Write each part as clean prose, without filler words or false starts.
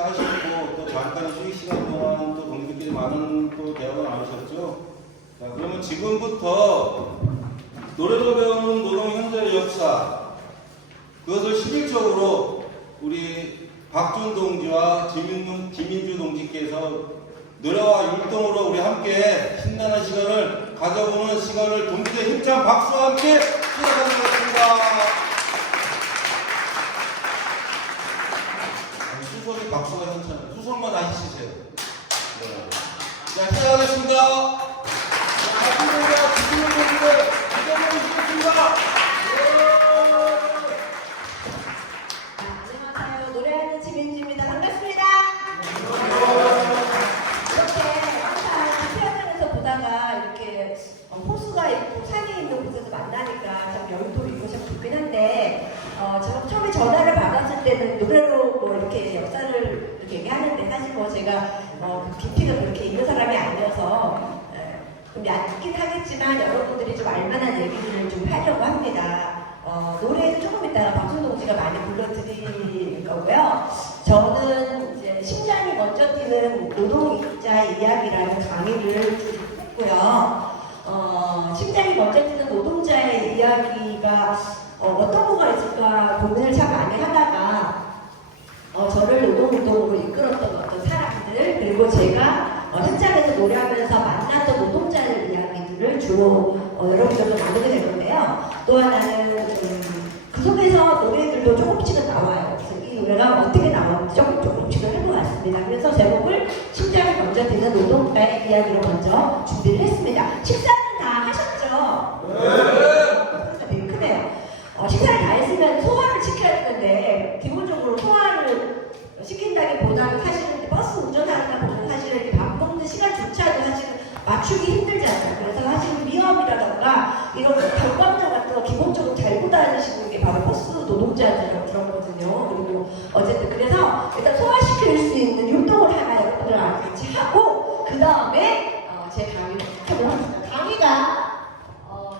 식사하시고 또 잠깐 휴식 시간 동안 또 동료들끼리 많은 또 대화가 나누셨죠. 자, 그러면 지금부터 노래로 배우는 노동 현장의 역사, 그것을 실질적으로 우리 박준 동지와 김민주 동지께서 노래와 율동으로 우리 함께 신나는 시간을 가져보는 시간을 동지의 힘찬 박수와 함께 시작하도록 하겠습니다. 수석이 박수가 괜찮아요. 수석만 다시 치세요. 네. 자, 시작하겠습니다. 박준 동지와 김민주 동지를 시작하겠습니다. 안녕하세요. 노래하는 지민주입니다. 반갑습니다. 이렇게 항상 태어나면서 보다가 이렇게 호수가 있고 산이 있는 곳에서 만나니까 참 여유도 있고 참 좋긴 한데 제가 처음에 전화를 받았을 때는 노래로 뭐 이렇게 역사를 이렇게 얘기하는데 사실 뭐 제가 깊이가 그렇게 있는 사람이 아니어서 좀 얕긴 하겠지만 여러분들이 좀 알만한 얘기들을 좀 하려고 합니다. 노래는 조금 이따가 박준 동지가 많이 불러드릴 거고요. 저는 이제 심장이 먼저 뛰는 노동자의 이야기라는 강의를 했고요. 심장이 먼저 뛰는 노동자의 이야기가 어떤 거가 있을까 고민을 참 많이 하다가 저를 노동운동으로 이끌었던 어떤 사람들 그리고 제가 현장에서 노래하면서 만났던 노동자의 이야기들을 주로 여러분들과 나누게 될 건데요. 또 하나는 그 속에서 노래들도 조금씩은 나와요. 그래서 이 노래가 어떻게 나오는지 조금씩은 할 것 같습니다. 그래서 제목을 심장이 먼저 뛰는 노동자의 이야기로 먼저 준비를 했습니다. 식사는 다 하셨죠? 네. 되게 크네요. 식사를 다 했으면 소화를 시켜야 되는데 기본적으로 소화를 시킨다기보다는 사실은 버스 운전하다 보면 사실은 이렇게 밥 먹는 시간조차도 사실은 맞추기 힘들잖아요. 그래서 사실은 위험이라던가 이런 결과물 같은 거 기본적으로 잘 못하시는 게 바로 버스 노동자들이라고 들었거든요. 그리고 어쨌든 그래서 일단 소화시킬 수 있는 율동을 하나 여러분들랑 같이 하고 그 다음에 제 강의를 시작하도록 하겠습니다. 강의가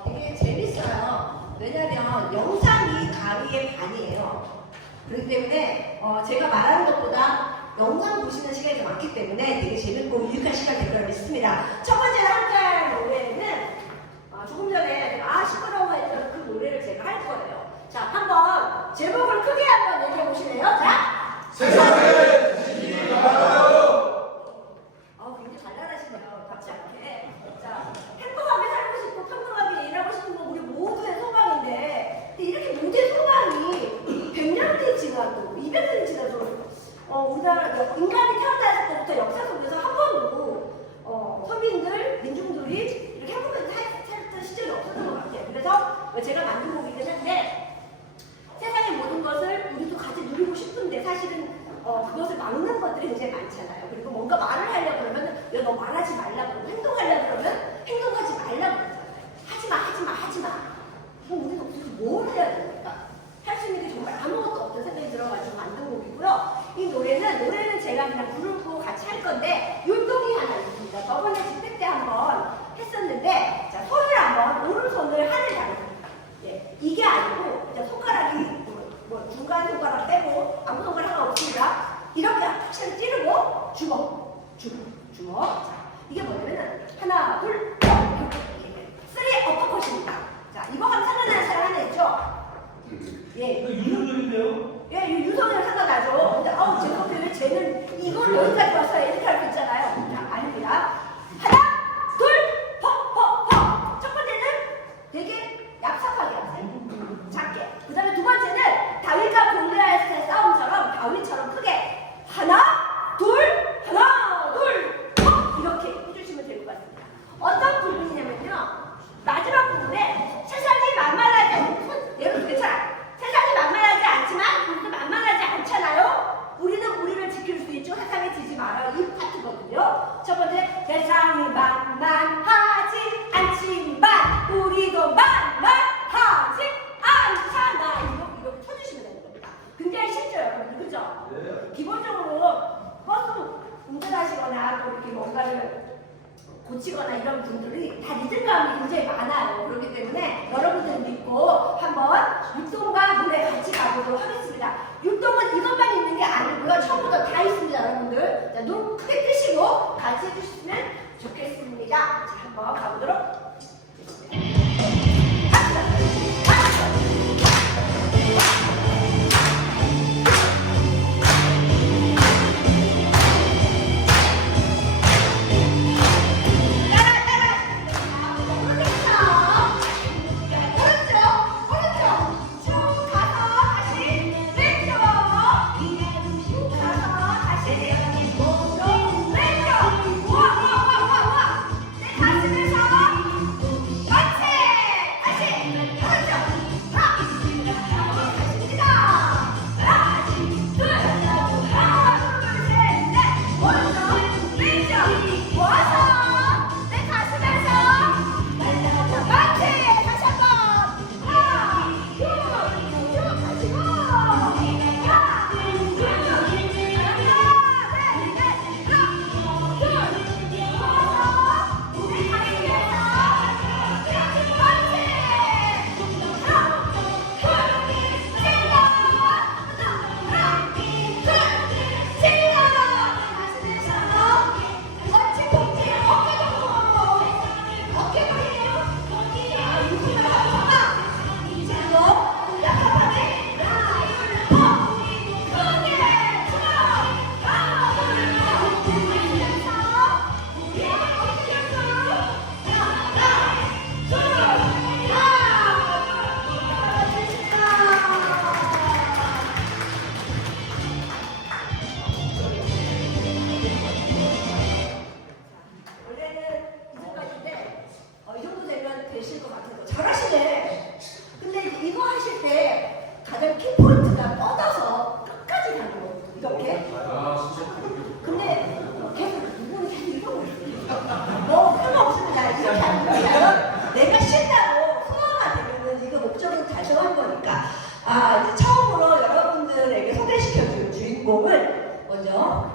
되게 재밌어요. 왜냐면 영상이 강의의 반이에요. 그렇기 때문에 제가 말하는 것보다 영상 보시는 시간이 많기 때문에 되게 재밌고 유익한 시간이 될 거라 믿습니다. 첫 번째 함께할 노래는 조금 전에 시끄러워 했던 그 노래를 제가 할 거예요. 자, 한번 제목을 크게 한번 얘기해 보시네요. 자, 세상에 지키나요? 굉장히 잘나가시네요. 같지 않게. 자, 행복하게 살고 싶고 평등하게 일하고 싶은 건 우리 모두의 소망인데 이렇게 모두의 소망이 100년이 지나도 200년이 지나도 우리나라 인간이 태어났을 때부터 역사 속에서 한 번도 서민들, 민중들이 이렇게 행복하게 살던 시절이 없었던 것 같아요. 그래서 제가 만든 곡이긴 한데 세상의 모든 것을 우리도 같이 누리고 싶은데 사실은 그것을 막는 것들이 굉장히 많잖아요. 그리고 뭔가 말을 하려고 그러면 너 말하지 말라고 그러고 행동하려고 그러면 행동하지 말라고 그러잖아요. 하지마. 그럼 우리는 도대체 뭘 해야 됩니까? 할 수 있는 게 정말 아무것도 없던 생각이 들어가지고 만든 곡이고요. 이 노래는 제가 그냥 부르고 같이 할 건데 율동이 하나 있습니다. 저번에 집회 때 한번 했었는데 자, 손을 한번 오른손을 하늘 가립니다. 예, 이게 아니고 이제 손가락이 뭐 중간 손가락 빼고 아무 손가락 하나 없습니다. 이렇게 확실히 찌르고 주먹. 자, 이게 뭐냐면은 하나, 둘, 쓰리 어퍼컷입니다. 자, 이거 하면 상관하는 사람 하나 있죠? 예. 유전적인데요? 예, 유성이랑 상관나죠. 근데 제가 왜 쟤는 이걸 여기까지 와서 이렇게 할 수 있잖아요. 자, 아닙니다. 하나, 둘, 퍽. 첫 번째는 되게 얍삽하게 하세요. 작게. 그 다음에 두 번째는 다윗과 골리앗의 싸움처럼 다윗처럼 크게 하나, 둘, 퍽 이렇게 해주시면 될 것 같습니다. 어떤 부분이냐면요. 마지막 부분에 세상이 만만하지 않고 예를 들어 세상이 만만하지 않지만 우리도 만만하지 않잖아요. 우리는 우리를 지킬 수 있죠. 세상에 지지 말아요. 이 파트거든요. 첫 번째 세상이 만만하지 않지만 우리도 만만하지 않잖아. 이렇게 쳐주시면 되는 겁니다. 굉장히 쉽죠 여러분. 그죠? 네. 기본적으로 버스 운전하시거나 또 이렇게 뭔가를 고치거나 이런 분들이 다 리듬감이 굉장히 많아요. 그렇기 때문에 여러분들 믿고 한번 율동과 노래 같이 가보도록 하겠습니다. 율동은 이것만 있는 게 아니고요. 처음부터 다 있습니다. 여러분들. 자, 눈 크게 뜨시고 같이 해주시면 좋겠습니다. 자, 한번 가보도록.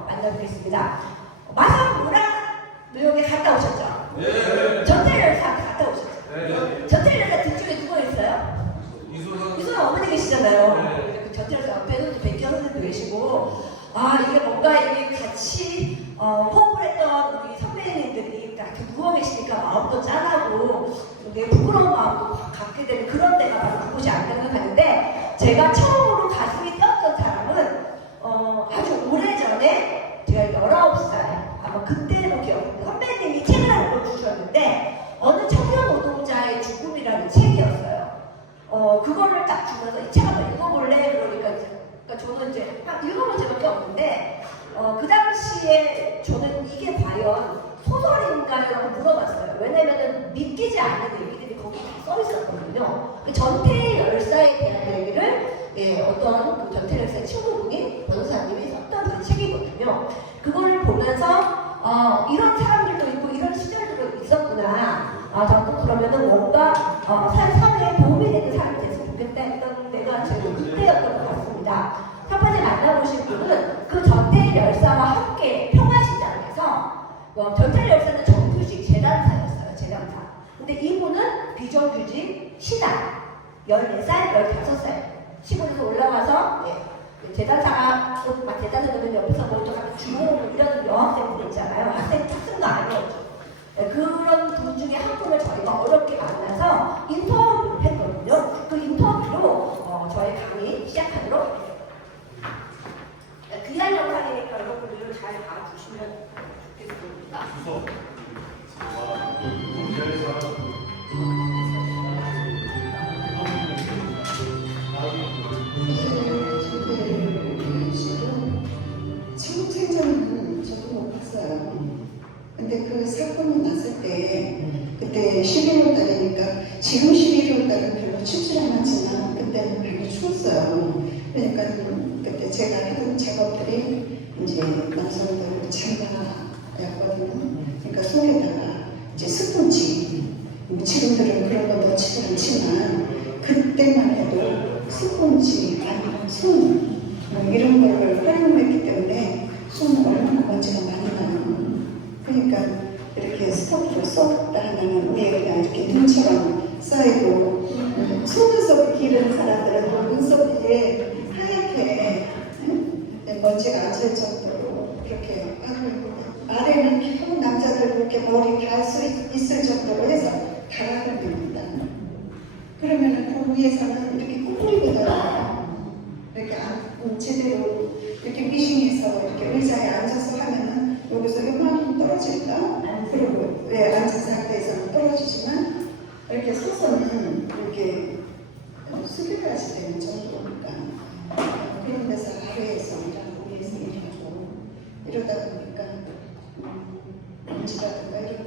만나보겠습니다. 마산무라 묘역에 갔다 오셨죠? 네. 전태열사 갔다 오셨죠? 네. 전태열사 뒤쪽에 누가 있어요? 이소라 어머니 계시잖아요. 그 전태열사 옆에도 백현 선생님도 계시고, 아 이게 뭔가 이게 같이 호흡을 했던 우리 선배님들이 이렇게 누워 계시니까 마음도 짠하고 되게 부끄러운 마음도 갖게 되는 그런 데가 바로 그곳이 아닌가 생각하는데, 제가 처음으로 가슴이 뛰었던 사람은 아주 오래전에 제가 19살 아마 그때로 기억합니다. 선배님이 책을 하나 읽어주셨는데 어느 청년 노동자의 죽음이라는 책이었어요. 그거를 딱 주면서 이 책 한번 읽어볼래? 그러니까 저는 이제 읽어본 적밖에 없는데 그 당시에 저는 이게 과연 소설인가라고 물어봤어요. 왜냐면은 믿기지 않는 얘기들이 거기 다 써 있었거든요. 그 전태 열사에 대한 얘기를 어떤 그 전태 열사의 친구분이 변호사님이 썼던 그 책이거든요. 그거를 보면서 이런 사람들도 있고 이런 시절들도 있었구나. 저도 그러면은 뭔가 사회에 도움이 되는 사람이 됐으면 좋겠다 했던 데가 제가 그때였던 것 같습니다. 첫 번째 만나보신 분은 그 전태 열사와 함께 평화시장에서 전태 열사는 정규직 재단사였어요. 재단사. 근데 이분은 비정규직 시당 14살, 15살 시골에서 올라와서 재단사가 막 재단을 보면 옆에서 먼저 주모 이런 여학생들 있잖아요. 학생 탑승도 아니었죠. 그런 분 중에 한 분을 저희가 어렵게 만나서 인터뷰를 했거든요. 그 인터뷰로 저희 강의 시작하도록 귀한 영상이니까 여러분들 잘 봐주시면 좋겠습니다. 처음 생전은 저도 못 봤어요. 근데 그 사건이 났을 때 그때 11월 달이니까 지금 11월 달은 별로 춥지 않았지만 그때는 별로 추웠어요. 그러니까 그때 제가 하던 작업들이 이제 남성들 장가였거든요. 그러니까 속에다가 이제 스폰지, 지금들은 그런 거 넣지도 않지만 그때만 해도 스폰지 아니면 손 이런 거를 활용했기 때문에 손은 얼마나 먼지가 많이 나요. 그러니까 이렇게 스토프를 썼다 하면 위에 그냥 이렇게 눈처럼 쌓이고 속눈썹이 기른 사람들은 또 눈썹 위에 하얗게 먼지가 앉을 정도로 아래는 겨우 남자들 이렇게 머리 달 수 있을 정도로 해서 다락을 냅니다. 그러면은 그 위에서는 이렇게 꾸꾸리거든요. 이렇게 제대로 이렇게 미싱해서 이렇게 의자에 앉아서 하면은 여기서 요만큼 떨어질까? 그리고 앉은 상태에서는 떨어지지만 이렇게 서서는 이렇게 수비까지 되는 정도니까 그런 데서 아래에서 일하고 위에서 일하고 이러다 보니까 먼지라든가 이런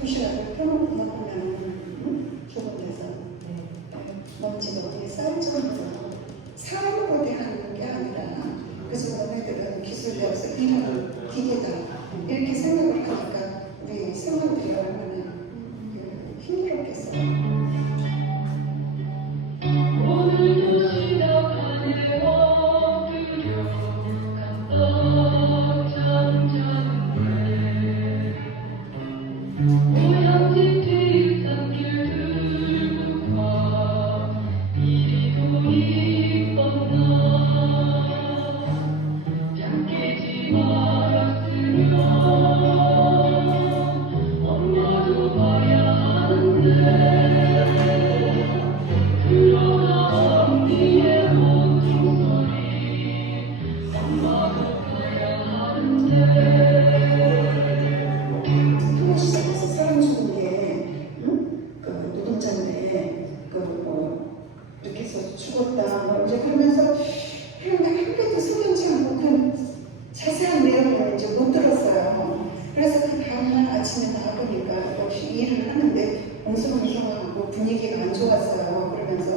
도시락을 펴놓고 나오면 좁은 데서 먼지가 위에 쌓일 정도로 사람으로 대하는 게 아니라 그래서 너네들은 기술 배워서 일하는 기계다 이렇게 생각을 하니까 우리 생활들이 얼마나 힘들었겠어요. 오늘도 시작하네요. 감동 잠잠해 모양집 뒷산길 들고 가 이리도 이뻤나 잠 깨지 말았으면 엄마도 봐야 하는데 그러나 언니의 목소리 엄마도 봐야 하는데 그 시장에서 사람 주는 게, 그 노동자인데, 이렇게 해서 죽었다, 이제 그러면서, 그런데 한 개도 소변치 않고 그 자세한 내용을 이제 못 들었어요. 그래서 그 다음날 아침에 나가보니까 역시 일을 하는데 엉성엉성하고 분위기가 안 좋았어요. 그러면서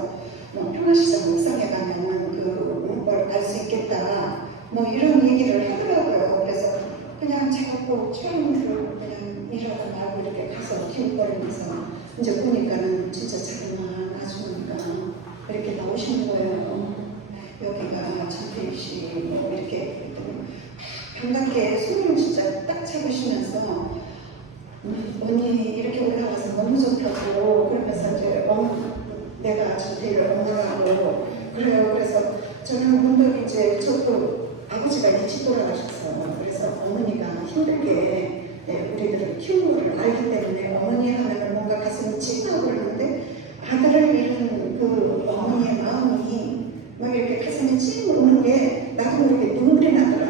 평화시장 옥상에 가면은 그걸 알 수 있겠다, 이런 얘기를 하더라고요. 그래서 그냥 제가 꼭 처음으로 그냥 일하고 말고 이렇게 가서 기웃거리면서 이제 보니까는 진짜 자그마한 아주머니가 이렇게 나오시는 거예요. 여기가 정필씨 이렇게 반갑게 손을 진짜 딱 잡으시면서 언니 이렇게 올라가서 너무 좋다고 그러면서 이제 내가 정필을 엄마라고 그래요. 그래서 저는 문득 이제 저도 아버지가 일찍 돌아가셨어요. 그래서 어머니가 힘들게 우리들을 키우는 걸 알기 때문에 어머니 하면 뭔가 가슴이 찡하고 그러는데 아들을 잃은 그 어머니의 마음이 막 이렇게 가슴이 찡 오는 게 나도 모르게 눈물이 나더라고요.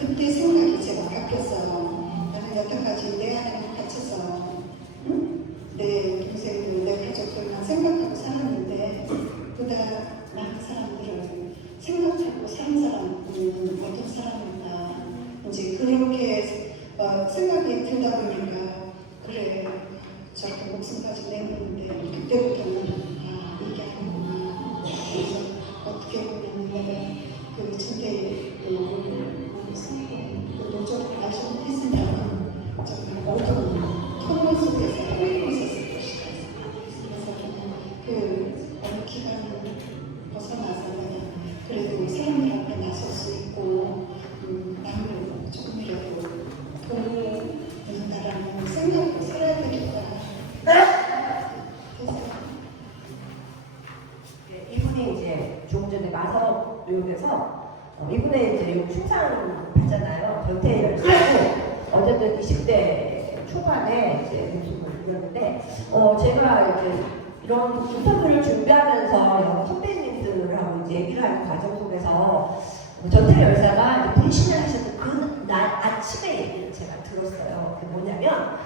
그때 생각이 제가 바뀌었어요. 나는 여태까지 내 안에 갇혀서 내 동생들, 내 가족들만 생각하고 살았는데 보다 많은 사람들을 생각하고 사는 사람은 어떤 사람인가 이제 그렇게 생각이 들다 보니까 그래 저렇게 목숨까지 내놓는데 그때부터는 이게 아니구나. 그래서 어떻게 보면 그 전대 노조를 알수 있으면 정말 모든 토론 속에서 홀리고 있었을 것이다. 그래서 그 어느 기간을 벗어나서 그냥 그래도 사람들 앞에 나설 수 있고 남을 조금이라도 도움된다라는 생각으로 살아야 되겠다. 그래서 이분이 이제 조금 전에 마사업용에서 이분의 이제 출산 받잖아요. 변태를 쓰고 어쨌든 20대 초반에 이제 모습을 보였는데 제가 이제 이런 인터뷰를 준비하면서 선배님들하고 이제 얘기를 하는 과정 속에서 전태 열사가 이제 분신을 하셨던 그날 아침의 얘기를 제가 들었어요. 그게 뭐냐면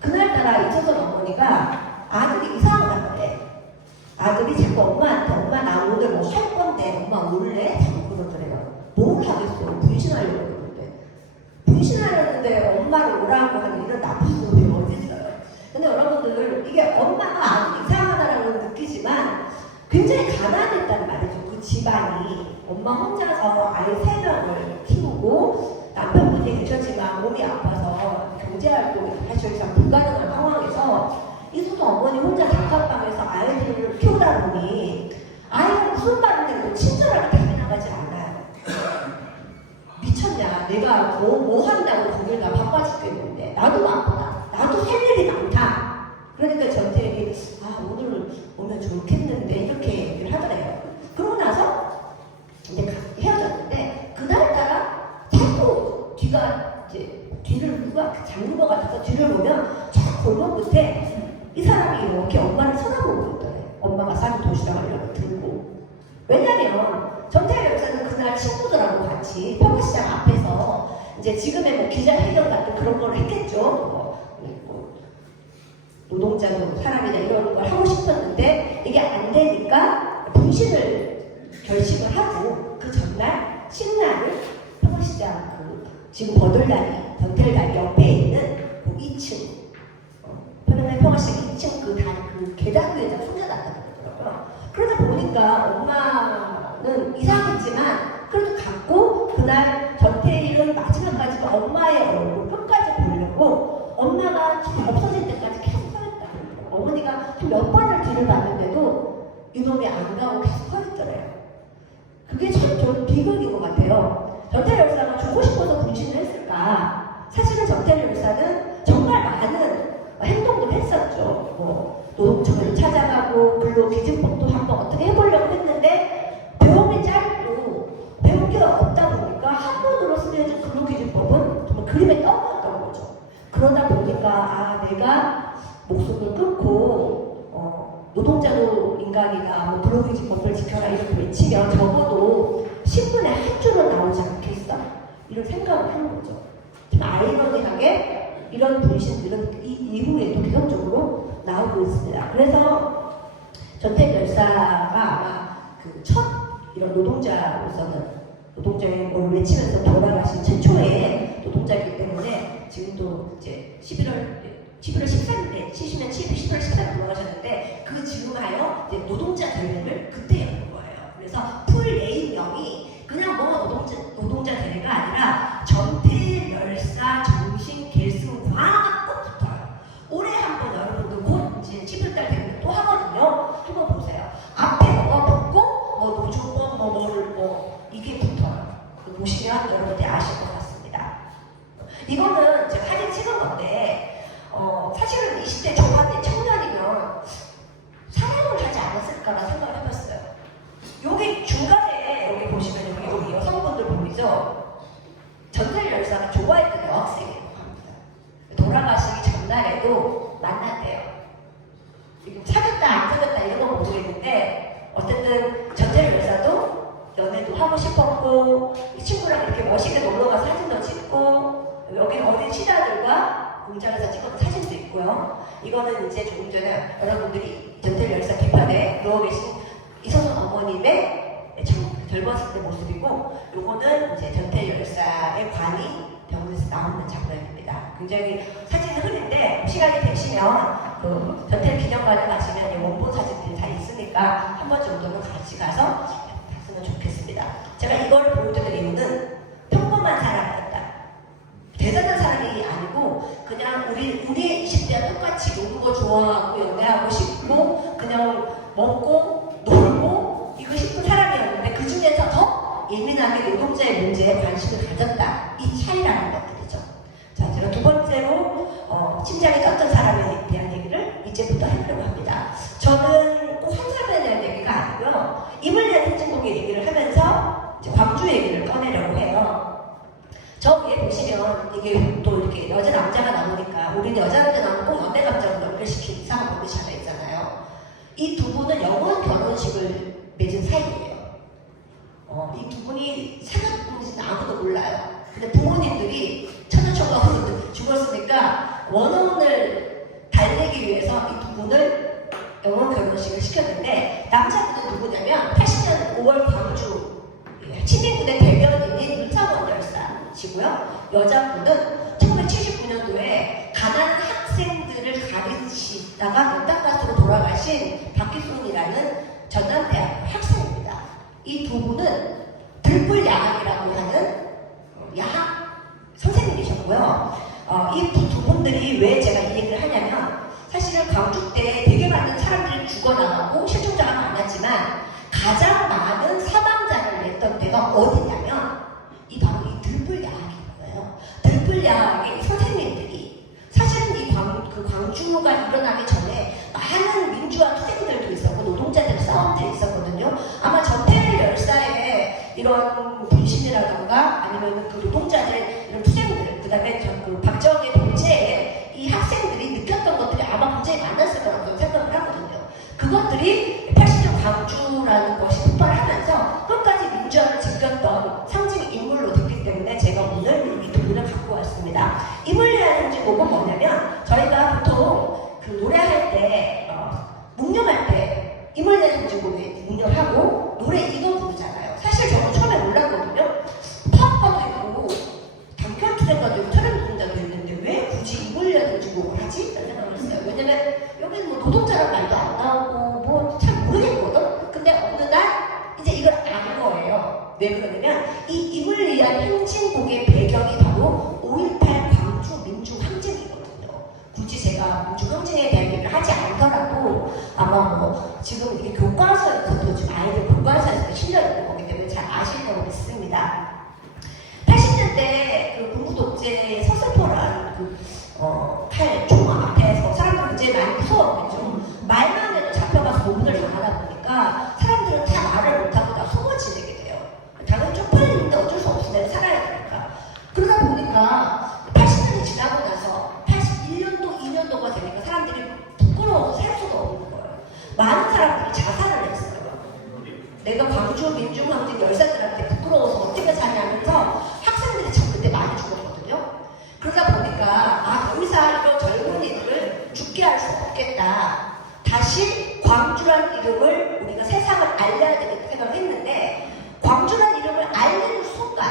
그날따라 이천선 어머니가 아들이 이상한 것 같대. 아들이 자꾸 엄마한테 엄마 나 오늘 뭐 할 건데 엄마 올래? 자꾸 그러더래요. 뭘 하겠어? 분신하려고 그러는데 분신하려는데 엄마를 오라고 하는 이런 나쁜 놈이 어디 있어요? 근데 여러분들 이게 엄마가 아들이 이상하다라는 걸 느끼지만 굉장히 가난했다는 말이죠. 그 집안이 엄마 혼자서 아이 3명을 키우고 남편분이 계셨지만 몸이 아파서 배제하고 사실상 불가능한 상황에서 이소도 어머니 혼자 단칸방에서 아이들을 키우다 보니 아이가 무슨 말인데 친절하게 답이 나가지 않아요. 미쳤냐? 내가 뭐 한다고 거길 가 바빠 죽겠는데 나도 바쁘다. 나도 할 일이 많다. 그러니까 전태에게 오늘 오면 좋겠는데 이렇게 얘기를 하더래요. 그러고 나서 이제 헤어졌는데 그날따라 자꾸 뒤가 이제 뒤를 누가 잡는 것 같아서 뒤를 보면 저 골목 끝에 이 사람이 이렇게 엄마를 쳐다보고 있더래. 엄마가 싸는 도시락을 이렇게 들고. 왜냐면 전태일 여사는 그날 친구들하고 같이 평화시장 앞에서 이제 지금의 뭐 기자회견 같은 그런 걸 했겠죠. 노동자도 사람이나 이런 걸 하고 싶었는데 이게 안 되니까 분신을 결심을 하고 그 전날 신나를 평화시장 지금 버들다리 전태일다리 옆에 있는 그 2층 평화시장 2층 그 계단 위에다 숨겨놨다는 거더라고요. 그러다 보니까 엄마는 이상했지만 그래도 갔고 그날 전태일은 마지막까지도 엄마의 얼굴 끝까지 보려고 엄마가 없어질 때까지 계속 어머니가 몇 번을 뒤를 봤는데도 이놈이 안 가고 계속 서 있더래요. 그게 참 좀 비극인 것 같아요. 전태일 열사가 주고 싶어서 분신을 했을까? 사실은 전태일 열사는 정말 많은 행동도 했었죠. 뭐 노동청을 찾아가고 근로기준법도 한번 어떻게 해보려고 했는데 배움이 짧고 배운 게 없다 보니까 한 번으로 쓰여진 근로기준법은 정말 그림에 떠올랐던 거죠. 그러다 보니까 내가 목숨을 끊고 노동자도 인간이다, 뭐 근로기준법을 지켜라 이렇게 외치면 적어도 신문에 한 줄은 나오지 않겠어? 이런 생각을 하는 거죠. 좀 아이러니하게 이런 분신들은 이후에도 계속적으로 나오고 있습니다. 그래서 전태일 열사가 아마 그 첫 이런 노동자로서는 노동자의 뭘 외치면서 돌아가신 최초의 노동자이기 때문에 지금도 이제 11월 13일에 11월 13일 돌아가셨는데 그 즈음하여 노동자 대회를 그때 여는 거예요. 그래서 풀 네임명이 그냥 뭐 노동자 대회가 아니라 전태일 열사 정신 계승과가 꼭 붙어요. 올해 한번 여러분들 곧 이제 11월달 되면 또 하거든요. 한번 보세요. 앞에 뭐가 붙고 뭐 노조법 뭐 이게 붙어요. 보시면 여러분들이 아실 것 같습니다. 이거는 제가 사진 찍은 건데 사실은 20대 초반의 청년이면 사랑을 하지 않았을까라는 생각을 해봤어요. 여기 중간에 여기 보시면 여기 여성분들 보이죠? 전태일 열사가 좋아했던 여학생이라고 합니다. 돌아가시기 전날에도 만났대요. 지금 사귀었다 안 사귀었다 이런 건 모르겠는데 어쨌든 전태일 열사도 연애도 하고 싶었고 이 친구랑 이렇게 멋있게 놀러가서 사진도 찍고 여기 어린 시다들과 공장에서 찍은 사진도 있고요. 이거는 이제 조금 전에 여러분들이 전태일 열사 개판에 누워 계신 이소선 어머님의 젊었을 때 모습이고, 요거는 이제 전태일 열사의 관이 병원에서 나오는 장면입니다. 굉장히 사진은 흐린데 시간이 되시면 그 전태일 기념관에 가시면 원본 사진들이 다 있으니까 한 번 정도는 같이 가서 봤으면 좋겠습니다. 제가 이걸 보여드릴 이유는 평범한 사람이었다. 대단한 사람이 아니고 그냥 우리 20대와 똑같이 노는 거 좋아하고 연애하고 싶고 그냥 먹고 놀고 이거 싶은 사람이었는데 그 중에서 더 예민하게 노동자의 문제에 관심을 가졌다. 이 차이라는 것들이죠. 자, 제가 두 번째로 심장이 떴던 사람에 대한 얘기를 이제부터 해보려고 합니다. 저는 꼭 한 사람에 대한 얘기가 아니고요. 이물리안 행진곡의 얘기를 하면서 이제 광주 얘기를 꺼내려고 해요. 저 위에 보시면 이게 또 이렇게 여자 남자가 나오니까 우리 여자한테 나오면 꼭 연애 감정을 연결시킨 이상한 보이샤가 있잖아요. 이 두 분은 영원 결혼식을 맺은 사이예요. 이 두 분이 사귀었는지는 아무도 몰라요. 근데 부모님들이 천하초가 죽었으니까 원혼을 달래기 위해서 이 두 분을 영원 결혼식을 시켰는데 남자분은 누구냐면 80년 5월 광주 친인군의 대변인인 윤창원 열사시고요. 여자분은 1979년도에 가난한 학생들을 가르치다가 연탄가스로 돌아가신 박기순이라는 전남대학교 학생입니다. 이 두 분은 들불야학이라고 하는 야학 선생님이셨고요. 이 두 분 그분들이 왜 제가 이 얘기를 하냐면 사실은 광주 때 되게 많은 사람들이 죽어나가고 실종자가 많았지만 가장 많은 사망자를 냈던 데가 어디냐면 이 바로 이 들불야학인 거예요. 들불야학의 선생님들이 사실은 이 광주가 일어나기 전에 많은 민주화 투쟁들도 있었고 노동자들 싸움들이 있었거든요. 아마 전태일 열사의 이런 분신이라던가 아니면 그 노동자들 이런 투쟁들, 그다음에 그 박정희 독재에 이 학생들이 느꼈던 것들이 아마 굉장히 많았을 거라고 생각을 하거든요. 그것들이 80년 광주라는 것이 폭발하면서 끝까지 민주화를 지켰던 상징 인물로 됐기 때문에 제가 오늘 이 동물을 갖고 왔습니다. 이물리라는 행진곡은 뭐냐면 저희가 보통 그 노래할 때 묵념할 때 이물리라는 행진곡에 묵념하고 노래 이거 부르잖아요. 사실 저는 처음에 몰랐거든요. 파업가도 있고 단결투쟁가도 있고 트렌드공자도 있는데 왜 굳이 이물리라는 행진곡을 하지? 라는 생각을 했어요. 왜냐면 여기는 뭐 노동자란 말도 안 나오고 뭐 잘 모르겠거든? 근데 어느 날 이제 이걸 안 거예요. 왜 그러냐면 이 이물리한 행진곡의 배경이 바로 5.18 광주 민주항쟁이거든요. 굳이 제가 민주항쟁에 대한 얘기를 하지 않더라도 아마 뭐 지금 이게 교과서에서도 지금 아이들 교과서에서 실려있는 거기 때문에 잘 아실 거라고 믿습니다. 80년대 그 군부독재 서슬포라는 칼 총알 앞에서 사람들이 굉장히 많이 무서웠겠죠. 말만 해도 잡혀가서 고문을 당하다 보니까 사람들은 다 말을 못하고 다 숨어 지내게 돼요. 당연히 쪽팔리는데 어쩔 수 없이 내가 살아야 되니까. 그러다 보니까 80년이 지나고 나서 81년도, 2년도가 되니까 사람들이 부끄러워서 살 수가 없는 거예요. 많은 사람들이 자살을 했어요. 내가 광주 민중항쟁 열사들한테 부끄러워서 어떻게 사냐면서 학생들이 참 그때 많이 죽었거든요. 그러다 보니까 더 이상 이런 젊은이들을 죽게 할 수 없겠다. 다시 광주란 이름을 우리가 세상을 알려야 되겠다 생각을 했는데 광주란 이름을 알리는 순간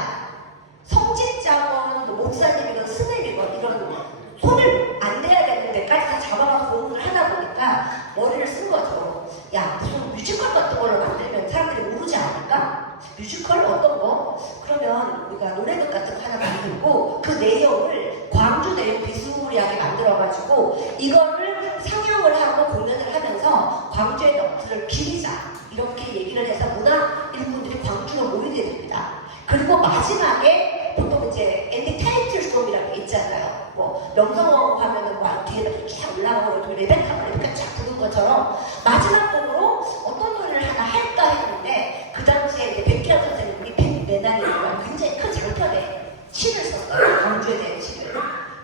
성직자건 목사님이건 스님이건 이런 손을 안 대야 되는 데까지 다 잡아가서 공부를 하다 보니까 머리를 쓴 거죠. 야, 무슨 뮤지컬 같은 걸로 만들면 사람들이 모르지 않을까? 뮤지컬 어떤 거? 그러면 우리가 노래극 같은 거 하나 만들고 그 내용을 광주 내용 비스무리하게 만들어가지고 이거를 상영을 하고 공연을 하면서 광주의 넋을 기리자 이렇게 얘기를 해서 문화 일꾼들이 광주로 모이게 됩니다. 그리고 마지막에 보통 이제 엔딩 타이틀송이라는 게 있잖아요. 뭐 명성황후 하면은 뭐 뒤에 쫙 올라가고 레베카가 쫙 부른 것처럼 마지막 곡으로 어떤 노래를 하나 할까 했는데 그 당시에 이제 백기환 선생님이 빈 메달리가 굉장히 큰 장편에 시를 썼어요. 광주에 대한 시를.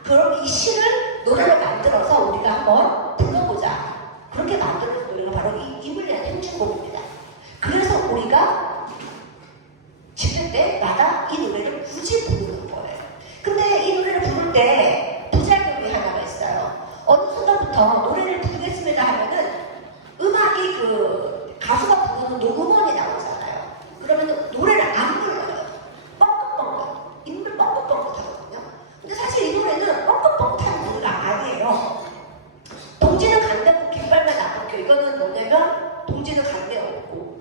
그럼 이 시를 노래로 만들어서 우리가 한번 불러보자. 그렇게 만들어진 노래가 바로 이 이물리한 행진곡입니다. 그래서 우리가 지낼 때마다 이 노래를 굳이 부르는 거예요. 근데 이 노래를 부를 때 부작용이 하나가 있어요. 어느 순간부터 노래를 부르겠습니다 하면은 음악이 그 가수가 부르는 녹음원이 나오잖아요. 그러면 노래를 안 불러요. 뻥긋뻥긋. 입을 뻥긋뻥긋 하거든요. 근데 사실 이 노래는 뻥긋뻥긋한 노래가 아니에요. 동지는 간다고 깃발만 나갔고 이거는 뭐냐면 동지는 간데 없고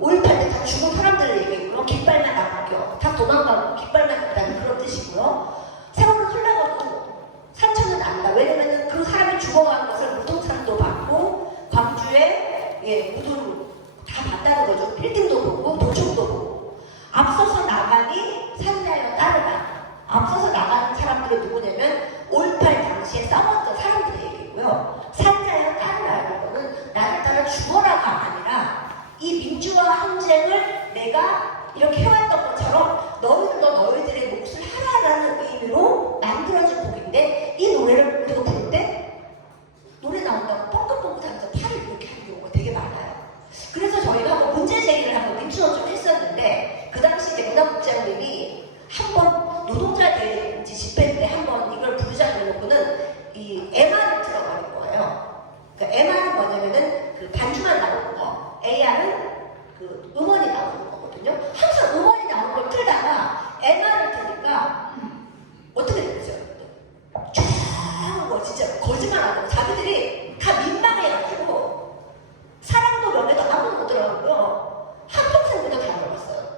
5.18 때 다 죽은 사람들을 얘기했고요. 깃발만 나갔고요. 다 도망가고 깃발만 났다는 그런 뜻이고요. 세월은 흘러가도 상처는 난다. 왜냐면은 그 사람이 죽어간 것을 무동산도 받고 광주에 무덤 다 봤다는 거죠. 빌딩도 보고 도청도 보고. 앞서서 나가니 산자여 따르라. 앞서서 나가는 사람들은 누구냐면 5.18 당시에 싸웠던 사람들의 얘기고요. 산자여 따르라는 거는 나를 따라 죽어라가 아니라 이 민주화 항쟁을 내가 이렇게 해왔던 것처럼 너희들도 너희들의 몫을 하라라는 의미로 만들어진 곡인데 이 노래를 우리가 부를 때 노래 나온다고 뻥긋뻥긋하면서 팔을 이렇게 하는 경우가 되게 많아요. 그래서 저희가 한번 문제 제기를 한번 민주화 좀 했었는데 그 당시 명남국장님이 한번 노동자 대행지 집회 때 한번 이걸 부르자 그래놓고는 이 MR을 틀어버린 거예요. 그러니까 MR은 뭐냐면은 그 반주만 나오는 거, AR은 그 음원이 나오는 거거든요. 항상 음원이 나오는 걸 틀다가 MR을 트니까 어떻게 됐죠? 쫙 진짜 거짓말 안 하고 자기들이 다 민망해가지고 사랑도 명예도 아무도 못 들어가고요. 한평생부터 다 먹었어요.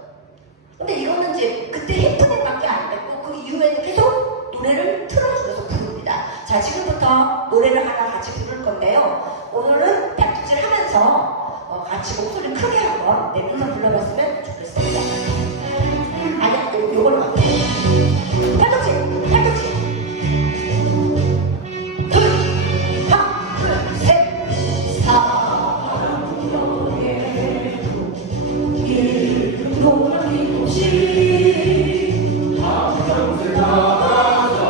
근데 이거는 이제 그때 해프닝밖에 안 됐고 그 이후에는 계속 노래를 틀어주면서 부릅니다. 자, 지금부터 노래를 하나 같이 부를 건데요. 오늘은 닭죽질 하면서 같이 목소리 크게 한번 내면서 불러봤으면 좋겠습니다. 아니야, 요걸로 갈게요. 팔뚝질, 팔뚝질. 둘, 하나, 둘, 셋. 사랑의 일본 이곳이 한평생 나가자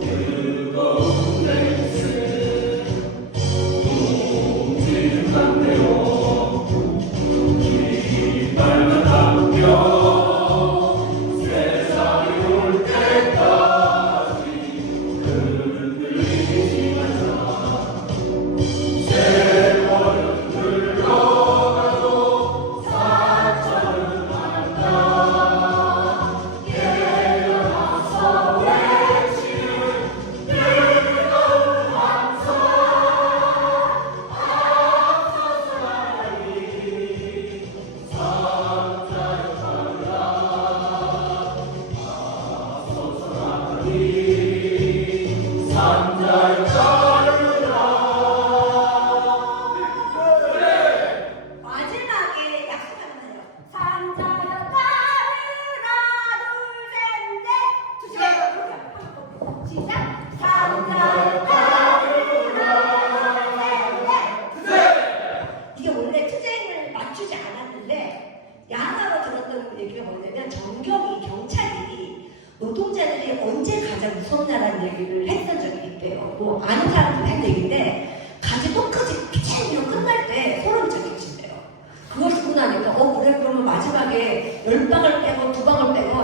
뜨거운 맹세 동질한대요 깃발만 당겨 세상이 올 때까지 흔들리지 말자 세월은 흘러가도 사자는 안다 깨어나서 외치는 뜨거운 함성 앞서서라니 산자여 따르라 마지막에 약속하면서요. 산자여 따르라 둘, 셋, 넷. 시작. 산자여 따르라 둘, 셋, 넷. 이게 원래 투쟁을 맞추지 않았는데 야사로 들었던 얘기가 뭐냐면 정경이 경찰이 노동자들이 언제 가장 무섭냐라는 얘기를 했던 적이 있대요. 뭐 아는 사람들 한 얘기인데 가지 똑같이 피치기로 끝날 때 소름이 끼친대요. 그걸 듣고 나니까 그래 그러면 마지막에 10방을 빼고 2방을 빼고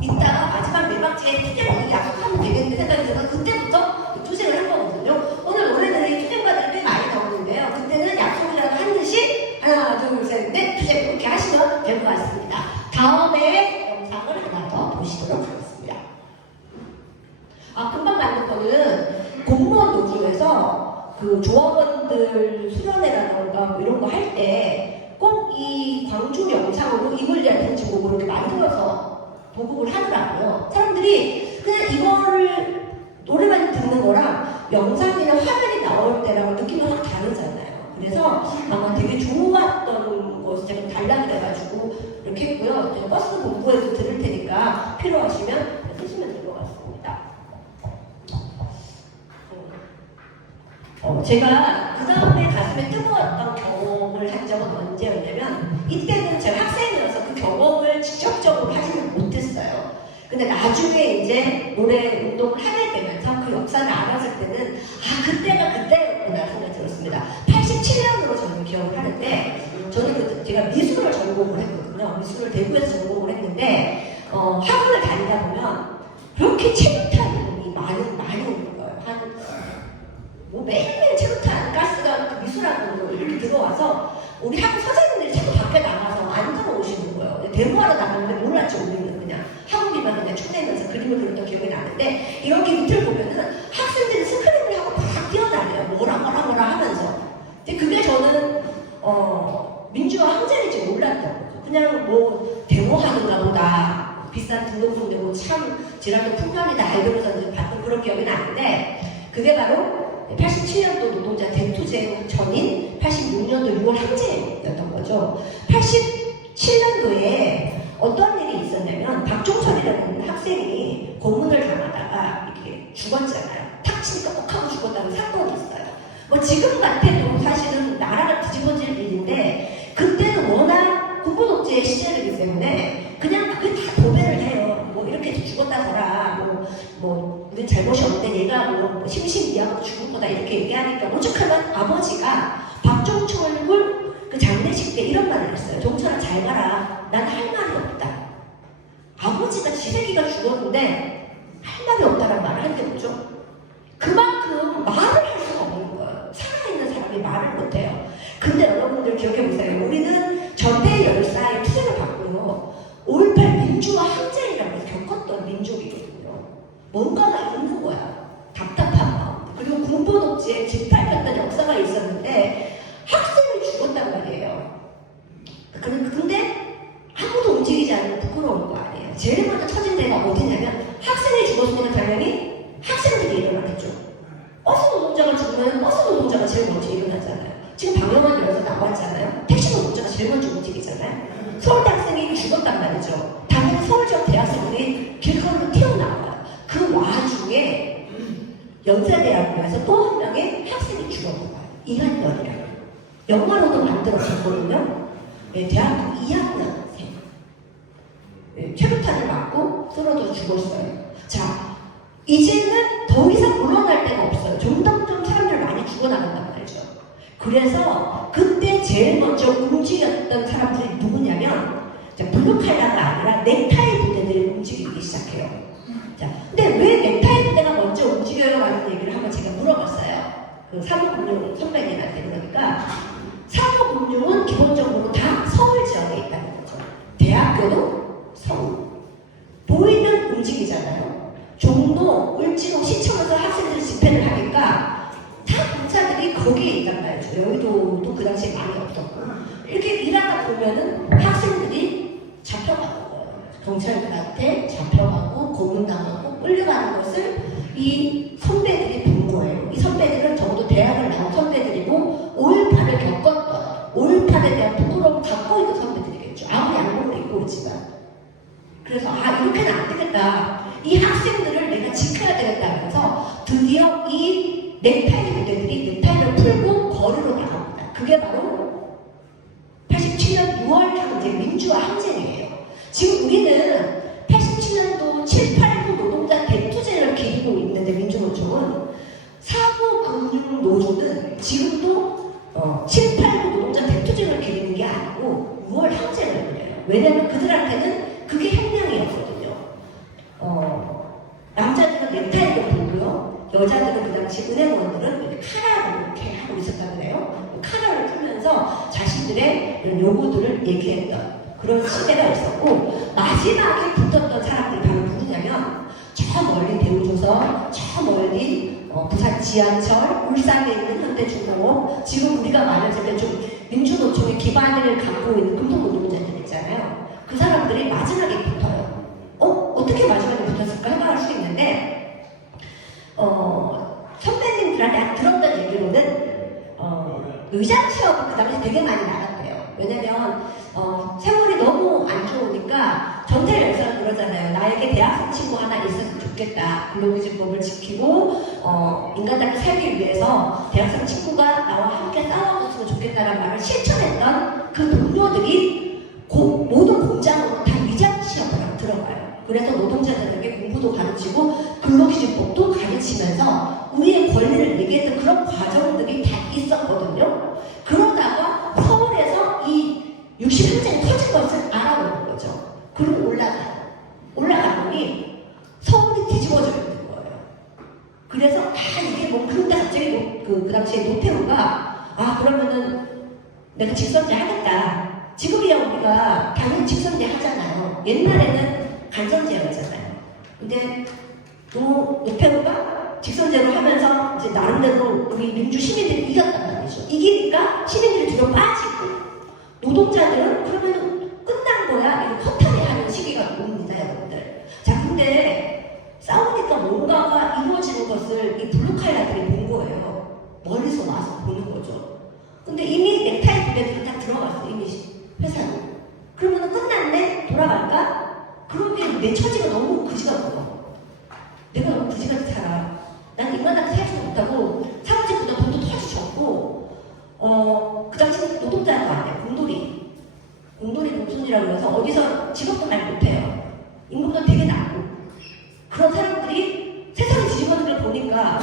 이따가 마지막 4박지에 투쟁을 약속하면 되겠는데 생각이 들어서 그때부터 투쟁을 한 거거든요. 오늘 노래들이 투쟁가들이 꽤 많이 나오는데요. 그때는 약속이라도 한 듯이 하나 둘 셋 넷 투쟁 그렇게 하시면 될 것 같습니다. 다음에 영상을 하나 더 보시도록 하겠습니다. 금방 만든 거는 공무원 노조에서 그 조합원들 수련회라던가 뭐 이런 거 할 때 꼭 이 광주 영상으로 이물리한 편집곡으로 이렇게 만들어서 보급을 하더라고요. 사람들이 그냥 이거를 노래만 듣는 거랑 영상이나 화면이 나올 때랑 느낌이 확 다르잖아요. 그래서 아마 되게 좋았던 것이 제가 단락이 돼가지고 이렇게 했고요. 제가 버스 공부에도 들을 테니까 필요하시면 쓰시면 될 것 같습니다. 제가 그 다음에 가슴에 뜨거웠던 경험을 한 적은 언제였냐면 이때는 제가 학생이어서 그 경험을 직접적으로 하지는 못했어요. 근데 나중에 이제 노래 운동을 하게 되면서 그 역사를 알았을 때는 그때가 그때였구나 생각이 들었습니다. 87년으로 저는 기억을 하는데 저는 제가 미술을 전공을 했거든요. 미술을 대구에서 전공을 했는데 학원을 다니다 보면 그렇게 체육탄이 많이 오는 거예요. 뭐 매일매일 체육탄 가스가 미술학원으로 이렇게 들어와서 우리 학교 선생님들이 자꾸 밖에 나가서 안 들어오시는 거예요. 데모하러 나가는데 몰랐죠. 우리는 그냥 학원비만 그냥 축내면서 그림을 그렸던 기억이 나는데 이렇게 밑을 보면은 학생들이 스크린을 하고 막 뛰어다녀요. 뭐라 하면서. 근데 그게 저는 민주화 항쟁인지 몰랐던 거죠. 그냥 뭐 데모하는가 보다. 비싼 등록금 내고 참 지난해 풍년이다 이러면서 봤던 그런 기억이 나는데 그게 바로 87년도 노동자 대투쟁 전인 86년도 6월 항쟁이었던 거죠. 87년도에 어떤 일이 있었냐면 박종철이라는 학생이 고문을 당하다가 이렇게 죽었잖아요. 탁 치니까 꼭 하고 죽었다는 사건이 있어요. 뭐 지금 같아도 사실은 나라가 뒤집어질 일인데 그때는 워낙 군부독재 시절이기 때문에 그냥 그게 다 도배를 해요. 뭐 이렇게 죽었다더라. 뭐 우린 잘못이 없는데 얘가 뭐 심신미약으로 죽은 거다 이렇게 얘기하니까 오죽하면 아버지가 박종철을 그 장례식 때 이런 말을 했어요. 종철아 잘 가라. 난 할 말이 없다. 아버지가 지새끼가 죽었는데 할 말이 없다는 말을 한 게 뭐죠? 그만큼 말을 할 수가 없는 거예요. 살아있는 사람이 말을 못해요. 근데 여러분들 기억해보세요. 우리는 전대 열사의 투쟁을 받고요. 5.18 민주화 항쟁이라고 해서 겪었던 민족이거든요. 뭔가가 있는 거야. 답답한 마음. 그리고 군부독재에 짓밟혔던 역사가 있었는데 학생이 죽었단 말이에요. 근데 아무도 움직이지 않는 부끄러운 거 아니에요. 제일 먼저 터진 데가 어디냐면 학생이 죽었으면 당연히 학생들이 보면 버스 노동자가 제일 먼저 일어나잖아요. 지금 방영한 열에서 나왔잖아요. 택시 노동자가 제일 먼저 움직이잖아요. 서울대 학생이 죽었단 말이죠. 당연히 서울 지역 대학생들이 길거리로 튀어나와요. 그 와중에 연세대학교에서 또 한 명의 학생이 죽어버려요. 이한열이라고. 영화로도 만들어졌거든요. 네, 대학교 2학년생. 네, 최루탄을 맞고 쓰러져 죽었어요. 자, 이제는 더 이상 물러날 데가 없어요. 점점점 사람들 많이 죽어나간단 말이죠. 그래서 그때 제일 먼저 움직였던 사람들이 누구냐면 블루칼라가 아니라 넥타이 부대들이 움직이기 시작해요. 자, 근데 왜 넥타이 부대가 먼저 움직여요? 라는 얘기를 한번 제가 물어봤어요. 그 사무금융 선배님한테. 그러니까 사무금융은 기본적으로 다 서울 지역에 있다는 거죠. 대학교도 서울. 보이면 움직이잖아요. 종로, 울진호, 시청에서 학생들이 집회를 하니까 다 공사들이 거기에 있단 말이죠. 여의도도 그 당시에 많이 없었고. 이렇게 일하다 보면은 학생들이 잡혀가는 거예요. 경찰들한테 잡혀가고 고문당하고 끌려가는 것을 이 선배들이 본 거예요. 이 선배들은 적어도 대학을 나온 선배들이고 5.18을 겪었던 5.18에 대한 부끄러움을 갖고 있는 선배들이겠죠. 아무 양복을 입고 있지만. 그래서 이렇게는 안 되겠다. 이 학생들을 내가 지켜야 되겠다 하면서 드디어 이 넥타이 부대들이 넥타이를 풀고 거리로 나옵니다. 그게 바로 87년 6월 항제, 민주화 항쟁이에요. 지금 우리는 87년도 7, 8구 노동자 대투쟁을 기리고 있는데 민주노총은 사무금융노조는 지금도 7, 8구 노동자 대투쟁을 기리는 게 아니고 6월 항쟁을 해요. 왜냐하면 그들한테는 그게 혁명이었거든요. 남자들은 넥타이를 풀고요. 여자들은 그 당시 은행원들은 이렇게 카라를 이렇게 하고 있었다고 그래요. 카라를 풀면서 자신들의 이런 요구들을 얘기했던 그런 시대가 있었고, 마지막에 붙었던 사람들이 바로 누구냐면 저 멀리 대우조선, 저 멀리 부산 지하철, 울산에 있는 현대중공업, 지금 우리가 말했을 때 좀 민주노총의 기반을 갖고 있는 금속노동자들 있잖아요. 그 사람들이 마지막에 붙어요. 어떻게 마지막에 붙었을까 생각할 수 있는데, 선배님들한테 들었던 얘기로는 의장 시험을 그 당시 되게 많이 나갔대요. 왜냐면 세월이 너무 안 좋으니까 전체 열사는 그러잖아요. 나에게 대학생 친구 하나 있었으면 좋겠다. 근로기준법을 지키고 인간답게 살기 위해서 대학생 친구가 나와 함께 싸워줬으면 좋겠다는 말을 실천했던 그 동료들이 모든 공장으로 다 위장 시험을 들어가요. 그래서 노동자들에게 공부도 가르치고 근로기준법도 가르치면서 우리의 권리를 얘기했던 그런 과정들이 다 있었거든요. 그러다가 서울에서 이 60항쟁이 터진 것을 알아보는 거죠. 그리고 올라가더니 서울이 뒤집어져 있는 거예요. 그래서 이게 뭐 그런데 갑자기 그 당시에 노태우가 그러면은 내가 직선제 하겠다. 지금이야 우리가 당연히 직선제 하잖아요. 옛날에는 간선제였잖아요. 근데 노태우가 직선제로 하면서 이제 나름대로 우리 민주 시민들이 이겼단 말이죠. 이기니까 시민들이 뒤로 빠지고 노동자들은 그러면 끝난 거야. 이거 허탈해 하는 시기가 옵니다, 여러분들. 자, 근데 싸우니까 뭔가가 이루어지는 것을 이 블루칼라들이 본 거예요. 멀리서 와서 보는 거죠. 근데 이미 넥타이 부대들이 다 들어갔어, 이미 회사로. 그러면 끝났네? 돌아갈까? 그러면 내 처지가 너무 그지같아. 내가 너무 그지같이 살아. 난 인간한테 살지도 못하고 사무직보다 돈도 훨씬 적고 그 당시 노동자도 아니야. 공돌이 농촌이라고 해서 어디서 직업도 말 못해요. 임금도 되게 낮고 그런 사람들이 세상에 뒤집어진 걸 보니까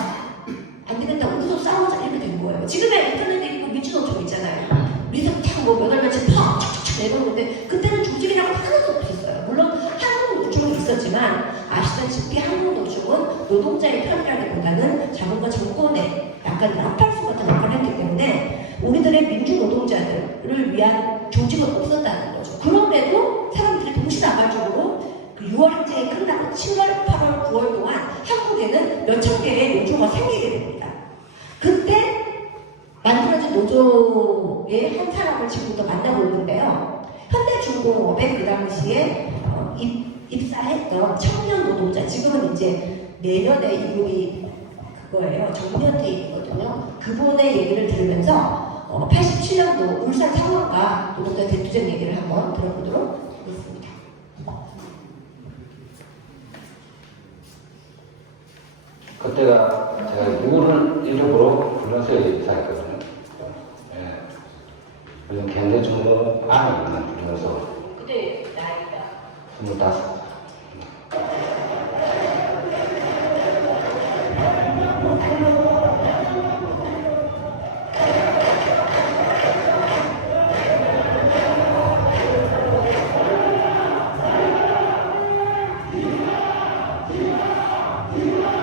안 되겠다. 우리도 싸우자 이렇게 된 거예요. 지금의 인터넷에 있고 민주노총 있잖아요. 우리도 몇 월 며칠 팍 내놓는데 그때는 조직이라고 하나도 없었어요. 물론 한국노총은 있었지만 아시다시피 한국노총은 노동자의 편이라기보다는 자본과 정권의 약간 나팔수 같은 역할을 했기 때문에 우리들의 민주노동자들을 위한 조직은 없었다는 거죠. 그럼에도 사람들이 동시다발적으로 그 6월 항쟁이 끝나고 7월, 8월, 9월 동안 한국에는 몇천 개의 노조가 생기게 됩니다. 그때 만들어진 노조의 한 사람을 지금부터 만나볼 건데요. 현대중공업에 그 당시에 입사했던 청년 노동자, 지금은 이제 내년에 이 그룹이 그거예요. 정년퇴임이거든요. 그분의 얘기를 들으면서 87년도 울산 상원가 노동자 대투쟁 얘기를 한번 들어보도록 하겠습니다. 그때가 제가 누구를 일부러 불러서 이사했거든요. 예. 그리고 경제중공 안에 있는 불러서 그때 나이가 25.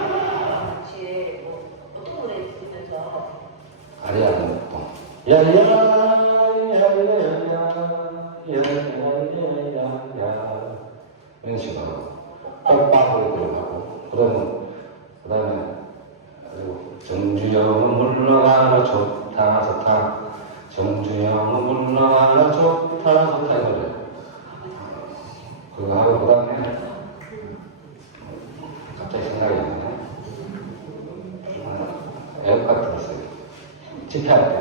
당시에 뭐 어떤 노래 들으면서 아리아는 또 야야야야야야야야야야야 이런 식으로 빡빡하게 들어가고 그다음에 그리고 정주영은 물러가라 좋다 좋다 정주영은 물러가라 좋다 좋다 이 노래 그거 하고 그다음에 갑자기 생각이 나네 애국가 들었어요 집회할 때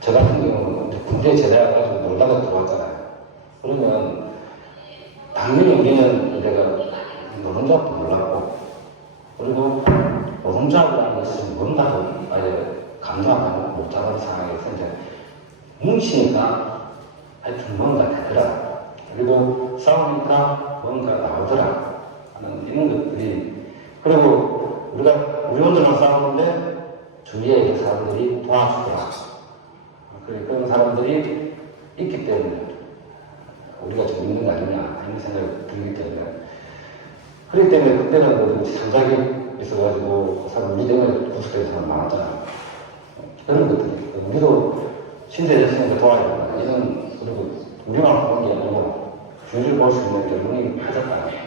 저 같은 경우는 군대에 제대해가지고 놀다가 들어왔잖아요. 그러면 당연히 우리는 내가 노동자도 몰랐고 그리고 노동자라는 것은 뭔가도 아예 감당하지 못하는 상황에서 이제 뭉치니까 하여튼 뭔가 되더라. 그리고 싸우니까 뭔가 나오더라. 하는 이런 것들이 그리고 우리 혼자만 싸우는데 주위에 사람들이 도와주더라. 그런 사람들이 있기 때문에 우리가 좀 있는 거 아니냐 하는 생각이 들기 때문에 그렇기 때문에 그때는 뭐든지 장작이 있어가지고 그 사람 우리 때문에 구속된 사람 많았잖아요. 그런 것들이 우리도 신세졌으니까 도와야 된다. 이런 그리고 우리만 보는 게 아니고 주위를 볼 수 있는 결론이 하셨다.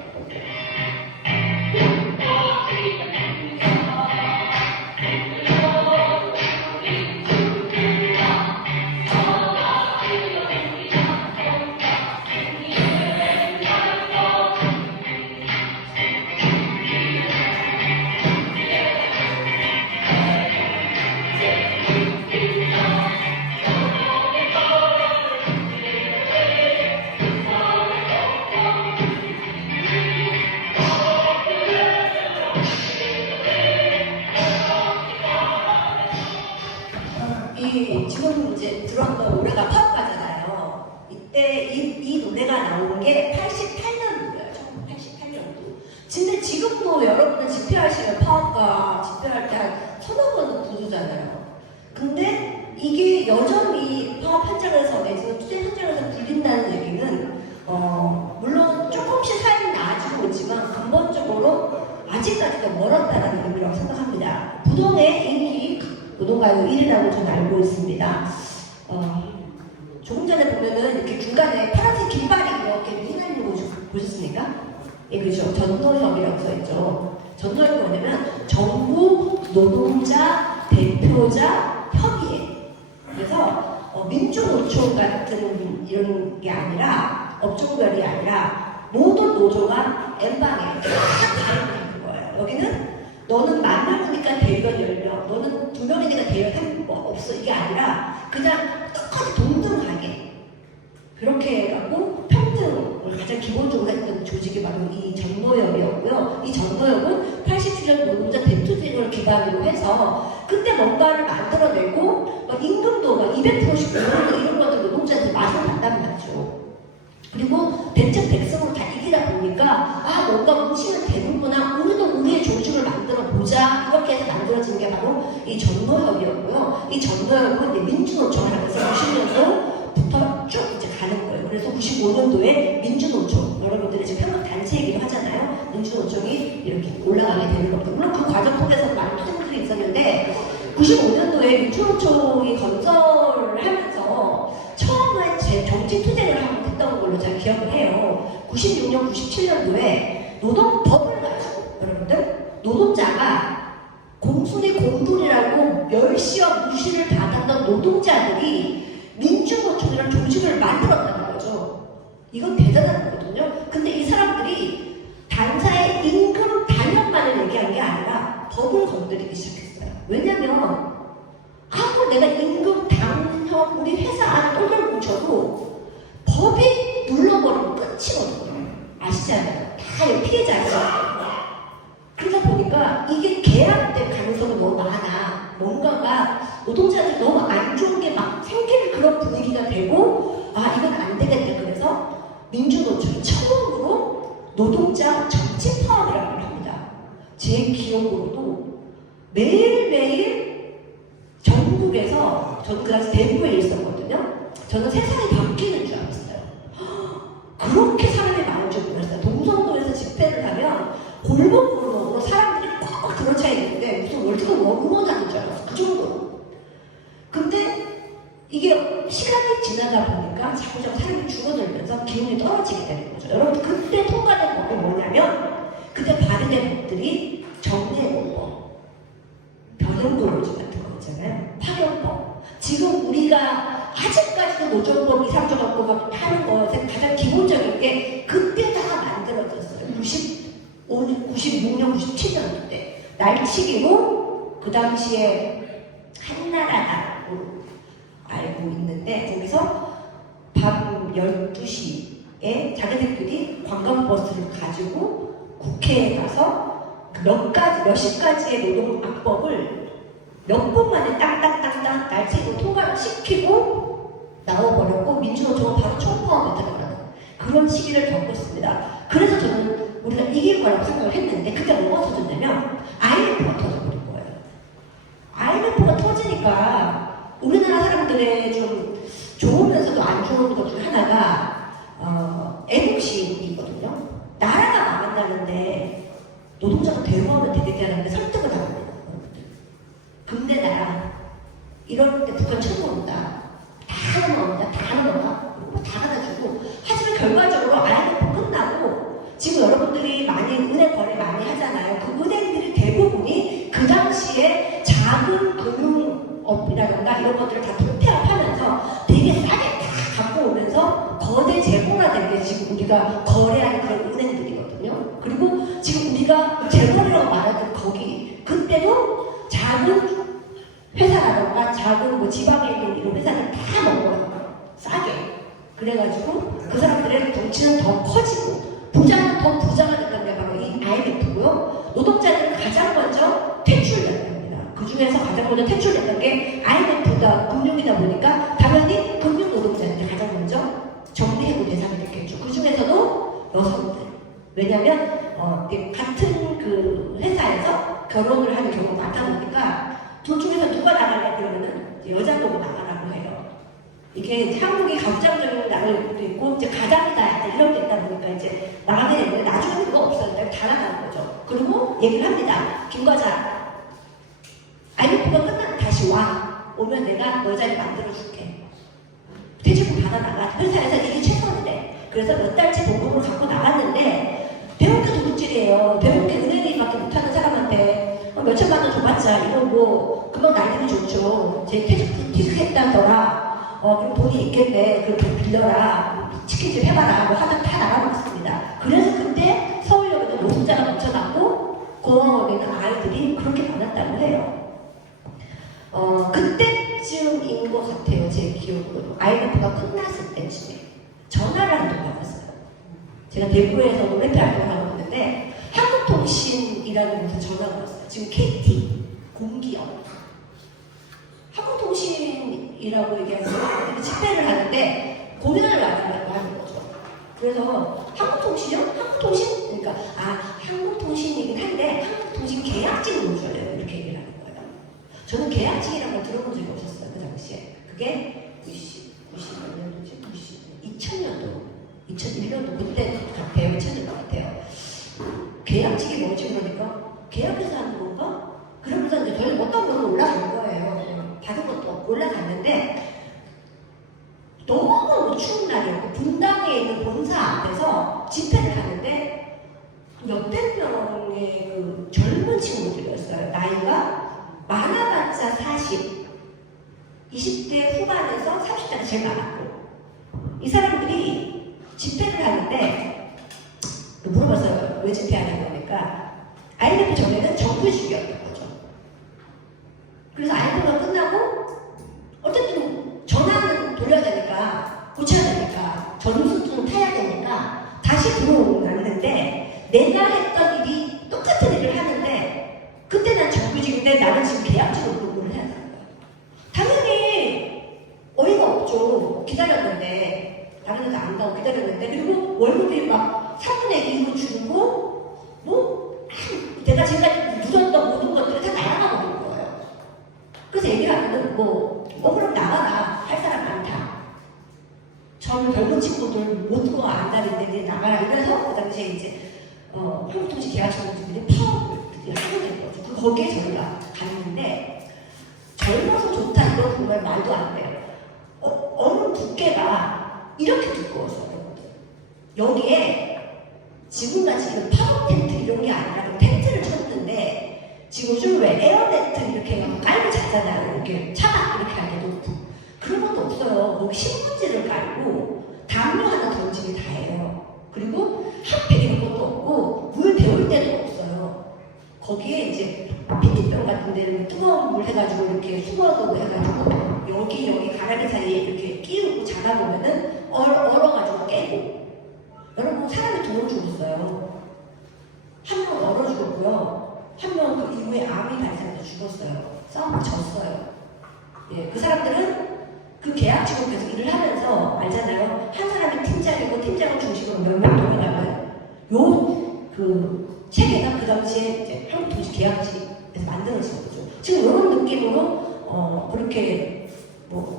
지금 이제 들었던 노래가 파업가잖아요. 이때 이 노래가 나온 게 88년도예요. 1988년도. 근데 지금도 여러분들 집회하시면 파업가 집회할 때 한 서너 번은 부르잖아요. 근데 이게 여전히 파업 현장에서 내지는 투쟁 현장에서 불린다는 얘기는 물론 조금씩 삶이 나아지고 있지만 근본적으로 아직까지도 멀었다는 의미라고 생각합니다. 부동의 인기 노동가요 1위라고 저는 알고 있습니다. 조금 전에 보면은 이렇게 중간에 파란색 깃발이 이렇게 휘날리는 거 보셨습니까? 예, 그렇죠. 전노협이라고 써있죠. 전노협이 뭐냐면 전국 노동자 대표자 협의회. 그래서 민주노총 같은 이런 게 아니라 업종별이 아니라 모든 노조가 N방에 다 가입되는 거예요. 여기는 너는 10,000명이니까 대의원 10명, 너는 2명이니까 대의원 3명 없어. 이게 아니라 그냥 똑같이 동등하게 그렇게 해갖고 평등을 가장 기본적으로 했던 조직이 바로 이 전노협이었고요. 이 전노협은 87년 노동자 대투쟁을 기반으로 해서 그때 뭔가를 만들어내고 임금도 200%씩 이런 것들 노동자한테 맛을 봤단 말이죠. 그리고 대책 백성으로 다 이기다 보니까 뭔가 뭉치면 되는구나, 우리도 우리의 조직을 만들어 보자, 이렇게 해서 만들어진 게 바로 이 전노협이었고요. 이 전노협은 민주노총을 하면서 90년도부터 쭉 이제 가는 거예요. 그래서 90 95년도에 민주노총, 여러분들이 지금 한국 단체이기도 하잖아요. 민주노총이 이렇게 올라가게 되는 겁니다. 물론 그 과정 속에서 많은 투쟁들이 있었는데 95년도에 민주노총이 건설을 하면서 처음에 제 정치 투쟁을 한번 했던 걸로 제가 기억을 해요. 96년, 97년도에 노동법을 가지고 여러분들 노동자가 공순위 공분이라고 멸시와 무시를 받았던 노동자들이 민주노총이라는 조직을 만들었다는 거죠. 이건 대단한 거거든요. 근데 이 사람들이 단사의 임금 단연만을 얘기한 게 아니라 법을 건드리기 시작했어요. 왜냐면 아무리 내가 임금 단연 우리 회사 안에 똘똘 뭉쳐도 법이 눌러버리면 끝이거든요. 아시잖아요. 다 피해자죠. 그러다 보니까 이게 계약될 가능성이 너무 많아. 뭔가가 노동자들이 너무 안 좋은 게 막 생기는 그런 분위기가 되고 아 이건 안 되겠다. 그래서 민주노총이 처음으로 노동자 정치 파업이라고 합니다. 제 기억으로도 매일매일 전국에서 저는 그 당시 대구에 있었거든요. 저는 세상이 바뀌는 줄 알았어요. 그렇게 사람이 많은 줄 몰랐어요. 동성도에서 집회를 하면 골목으로 사람들이 꽉 들어차 있는데 무슨 월드컵 응원하는 줄 알았어. 그 정도로. 근데 이게 시간이 지나다 보니까 자꾸 사람이 죽어들면서 기운이 떨어지게 되는 거죠. 여러분 그때 통과된 법이 뭐냐면 그때 발의된 법들이 정례공법, 변형근로제 같은 거 있잖아요. 파견법. 지금 우리가 아직까지도 노조법 이상조정법 하는 것에 가장 기본적인 게 그때 다 만들어졌어요. 96년, 97년 때 날치기로 그 당시에 한나라라고 알고 있는데 거기서 밤 12시에 자기들끼리 관광버스를 가지고 국회에 가서 몇십 가지의 노동악법을 몇 번 만에 딱딱딱딱 날치기로 통과를 시키고 나와버렸고 민주노총은 바로 총파업에 들어가는 그런 시기를 겪었습니다. 그래서 저는 우리가 이길 거라고 생각을 했는데 그게 뭐가 터졌냐면 IMF가 터져버린 거예요. IMF가 터지니까 우리나라 사람들의 좀 좋으면서도 안 좋은 것 중에 하나가 애국심이거든요. 나라가 망한다는데 노동자가 대우하면 되게 하는데 설득을 안 합니다. 근데 나라 이럴 때 북한 쳐들어온다. 다 넘어온다. 다 넘어가. 다 받아주고 하지만 결과적으로 IMF 끝나고 지금 여러분들이 많이 은행 거래 많이 하잖아요. 그 은행들이 대부분이 그 당시에 작은 금융업이라든가 이런 것들을 다 통폐합하면서 되게 싸게 다 갖고 오면서 거대 재벌화된 게 지금 우리가 거래하는 그런 은행들이거든요. 그리고 지금 우리가 재벌이라고 말하는 거기 그때도 작은 회사라든가 작은 뭐 지방에 있는 이런 회사를 다 먹어요. 싸게. 그래가지고 그 사람들의 덩치는 더 커지고 부자는 더 부자가 됐던 게 바로 이 IMF고요. 노동자들은 가장 먼저 퇴출됐답니다. 그 중에서 가장 먼저 퇴출됐던 게 IMF다 금융이다 보니까 당연히 금융 노동자들이 가장 먼저 정리해고 대상이 됐겠죠. 그 중에서도 여성들. 왜냐하면 같은 그 회사에서 결혼을 하는 경우가 많다 보니까 둘 중에서 누가 나갈래 그러면은 여자가 나가라고 해요. 이게 한국이 가부장적인 나갈 것도 있고 이제 가장이다 이런 게 있다 보니까 이제 나가게 되는데 나중에 그거 없어요. 다 나가는 거죠. 그리고 얘기를 합니다. 김 과장, IMF가 끝나면 다시 와. 오면 내가 너 자리 만들어줄게. 퇴직금 받아 나가. 회사에서 이게 최선이래. 그래서 몇 달치 봉급을 갖고 나갔는데 배운 게 도둑질이에요. 배운 게 은행일밖에 못하는 사람한테 몇천만 원 줘봤자 이거 뭐 그건 날리기 좋죠. 제 퇴직했다더라. 그럼 돈이 있겠네. 그렇게 빌려라. 치킨집 해봐라. 뭐 하다 다 나가봤습니다. 그래서 그때 서울역에도 노동자가 넘쳐났고 공항역에는 아이들이 그렇게 많았다고 해요. 그때쯤인 것 같아요. 제 기억으로. IMF가 끝났을 때쯤에 전화를 한 통 받았어요. 제가 대구에서 노래표 활동을 하고 있는데 한국통신이라는 곳에서 전화가 왔어요. 지금 KT 공기업 한국통신이라고 얘기해서 집회를 하는데 공연을 나가려고 하는 거죠. 그래서 한국통신이요? 한국통신? 그러니까 한국통신이긴 한데 한국통신 계약직을 줘요. 이렇게 얘기를 하는 거예요. 저는 계약직이라는 걸 들어본 적이 없었어요. 그 당시에. 그게 2000년도 그때 배우를 찾을 것 같아요. 계약직이 뭐지 그러니까 계약해서 하는 건가? 그러면서 이제 저희는 어떤 거로 올라간 거예요. 받은 것도 없고 올라갔는데 너무 추운 날이었고 분당에 있는 본사 앞에서 집회를 하는데 몇백 명의 그 젊은 친구들이었어요. 나이가 많아봤자 40, 20대 후반에서 30대가 제일 많았고 이 사람들이 집회를 하는데 물어봤어요. 왜 집회하는 거니까 IMF 전에는 정부주의였던 거죠. 그래서 IMF가 끝나고 어쨌든 전환은 돌려야 되니까 고쳐야 되니까 전수증 타야 되니까 다시 들어오는데 내가 했던 일이 똑같은 일을 하는데 그때 난 정규직인데 나는 지금 계약직으로 근무를 해야 되는 거예요. 당연히 어이가 없죠. 기다렸는데 다른 데서 안 가고 기다렸는데 그리고 월급이 막 3분의 2로 줄고 뭐 내가 지금까지 누렸던 모든 것들이 다 날아가 버린 거예요. 그래서 얘기를 하면은 그럼 나가라. 할 사람 많다. 전 젊은 친구들 모두가 안다는데 나가라. 이래서 그 당시에 이제 한국통신 계약직원들이 파업을 하게 된 거죠. 그리고 거기에 저희가 갔는데 젊어서 좋다 이건 정말 말도 안 돼요. 어느 두께가 이렇게 두꺼웠어요. 여기에 지금같이 이런 파워 텐트 이런 게 아니라 텐트를 쳤는데 지금 요즘 왜 에어네트 이렇게 깔고 잤잖아요. 이렇게 차박 이렇게 하게 놓고 그런 것도 없어요. 거기 신문지를 깔고 담요 하나 던지기 다예요. 그리고 핫팩 이런 것도 없고 물 데울 데도 없어요. 거기에 이제 피티병 같은 데는 뜨거운 물 해가지고 이렇게 숨어두고 해가지고 여기 가라리 사이에 이렇게 끼우고 자다 보면은 얼어가지고 깨고 여러분 사람이 두 명 죽었어요. 한 명은 얼어 죽었고요. 한 명은 그 이후에 암이 발생해서 죽었어요. 싸움을 졌어요. 예, 그 사람들은 그 계약직원께서 일을 하면서 알잖아요. 한 사람이 팀장이고 팀장을 중심으로 몇 명 돌아가면 그 체계가 그 당시에 이제 한국통신 계약직에서 만들어진 거죠. 지금 이런 느낌으로 그렇게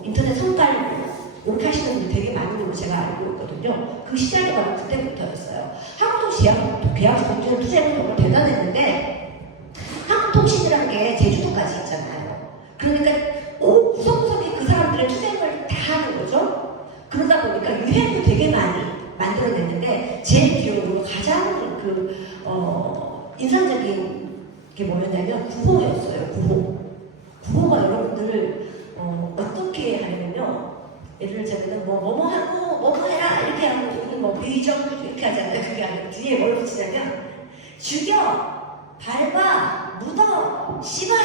인터넷 성깔 이렇게 하시는 분들 되게 많은 걸로 제가 알고 있거든요. 그 시작이 바로 그때부터였어요. 한국통신 계약직 공제는 투자는 정말 대단했는데 한국통신이라는 게 제주도까지 있잖아요. 그러니까 구석구석에 그 사람들의 투쟁을 다 하는 거죠. 그러다 보니까 유행도 되게 많이 만들어냈는데 제 기억으로 가장 인상적인 게 뭐였냐면 구호였어요. 구호가 여러분들 어떻게 하냐면요. 예를 들자면 뭐뭐 하고 뭐뭐 해라 이렇게 하고 비정규직 이렇게 하잖아요. 그게 아니라 뒤에 뭘 붙이냐면 죽여, 밟아, 묻어, 씨발,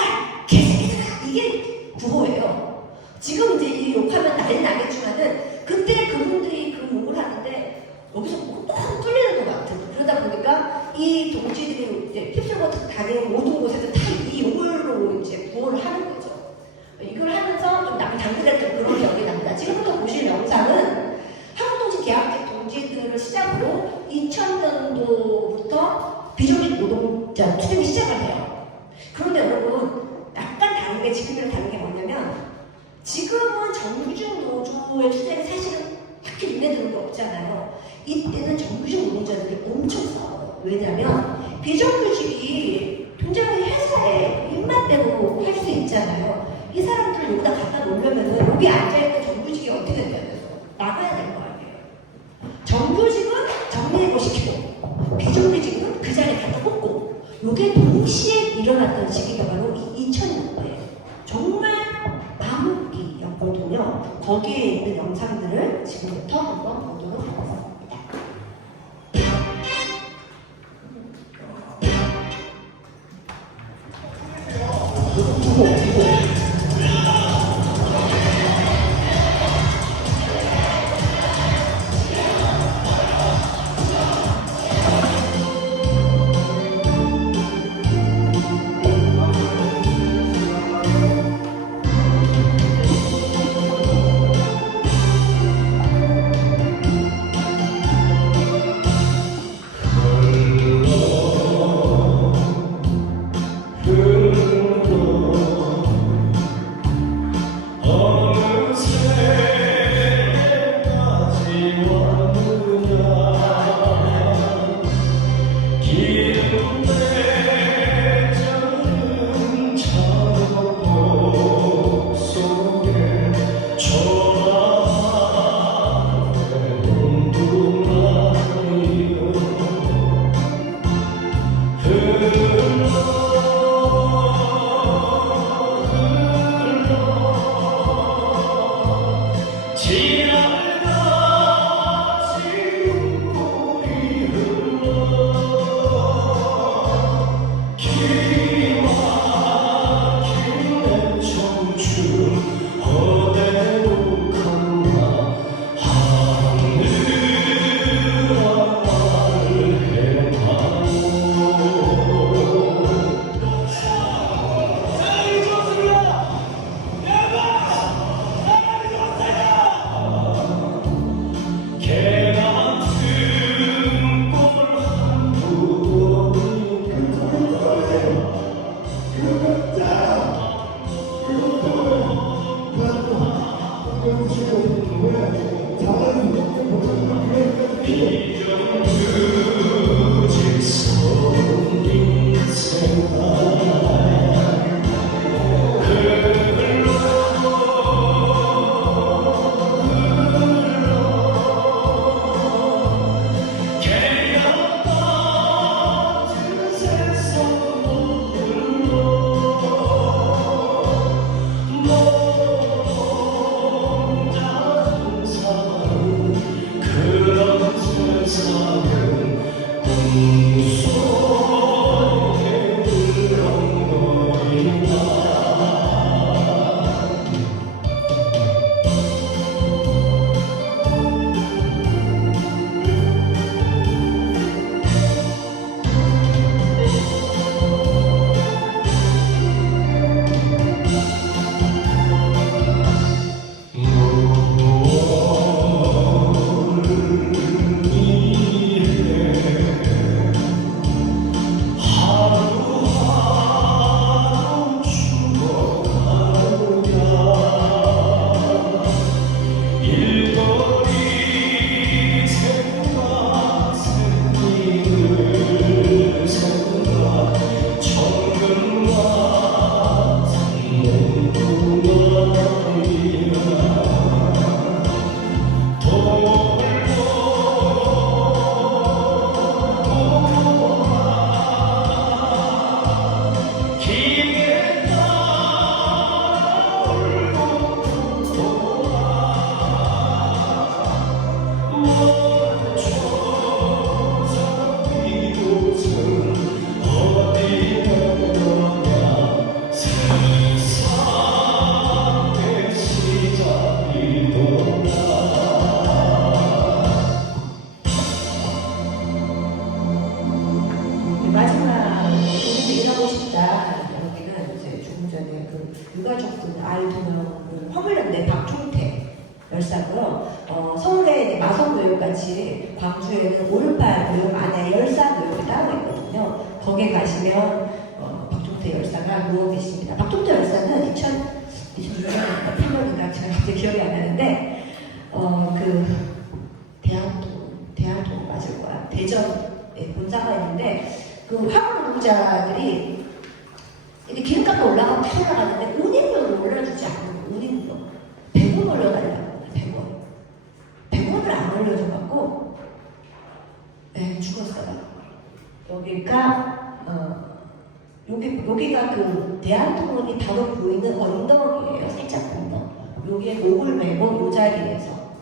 개새끼들아 이게 구호예요. 지금 이제 이 욕하면 난리 나겠지만은 그때 그분들이 그 욕을 하는데 여기서 뻥 뚫리는 것 같은 그러다 보니까 이 동지들이 이제 힙스터 다니는 모든 곳에서 다 이 욕으로 이제 구호를 하는 거죠. 이걸 하면서 좀 당기랬던 그런 기억이 납니다. 지금부터 보실 영상은 한국통신 계약직 동지들을 시작으로 2000년도부터 비정규직 노동자 투쟁이 시작을 해요. 그런데 여러분 약간 다른 게 지금이랑 다른 게 뭐냐면 지금은 정규직 노조의 투쟁이 사실은 딱히 눈에 드는 게 없잖아요. 이때는 정규직 노동자들이 엄청 싸워요. 왜냐면 비정규직이 굉장히 회사에 입맛 대고 할 수 있잖아요. 이 사람들을 여기다 갖다 놓으려면은 여기 앉아있는 정규직이 어떻게 되냐면서 나가야 될 거 아니에요. 정규직은 정리해고 시키고 비정규직은 그 자리에 갖다 꽂고 이게 동시에 일어났던 시기가 바로 2000년도예요. 정말 암흑기였거든요. 거기에 있는 영상들을 지금부터 한번 보도록 하겠습니다. 마지막 우리도 일하고 싶다. 여기는 이제 조금 전에 그 유가족분 아이 2명을 허물렸는데 박종태 열사고요. 서울에 마성묘역 같이 광주에는 5.18 묘역 안에 열사 묘역이 따로 있거든요. 거기에 가시면 박종태 열사가 누워 계십니다. 박종태 열사는 2006년 8월인가 제가 갑자기 기억이 안 나는데 그 대한통 맞을 거야. 대전에 본사가 있는데 그 화물 노동자들이 이렇게 기름값이 올라가면 막 올라가는데 운임료를 올려주지 않고 운임료 100원 올려달라고 100원을 안 올려줘갖고 네, 죽었어요. 여기가 그 대한통운이 바로 보이는 언덕이에요. 살짝 언덕. 여기에 목을 메고 요 자리에서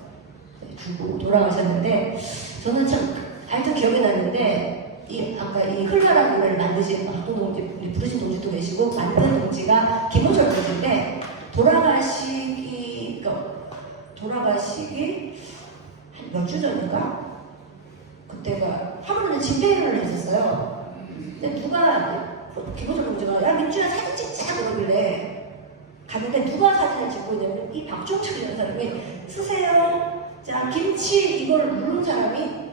죽고 돌아가셨는데 저는 참 하여튼 기억이 나는데 아까 이 흘러라는 노래를 만드신 박동동지 우리 부르신 동지도 계시고 만든 동지가 김호철 동지인데 돌아가시기 한 몇 주 전인가 그때가 하루는 집회를 했었어요. 근데 누가 김호철 동지가 야 민주야 사진 찍자 그러길래 갔는데 누가 사진을 찍고 있냐면 이 박종철이라는 사람이 쓰세요. 자 김치 이걸 누른 사람이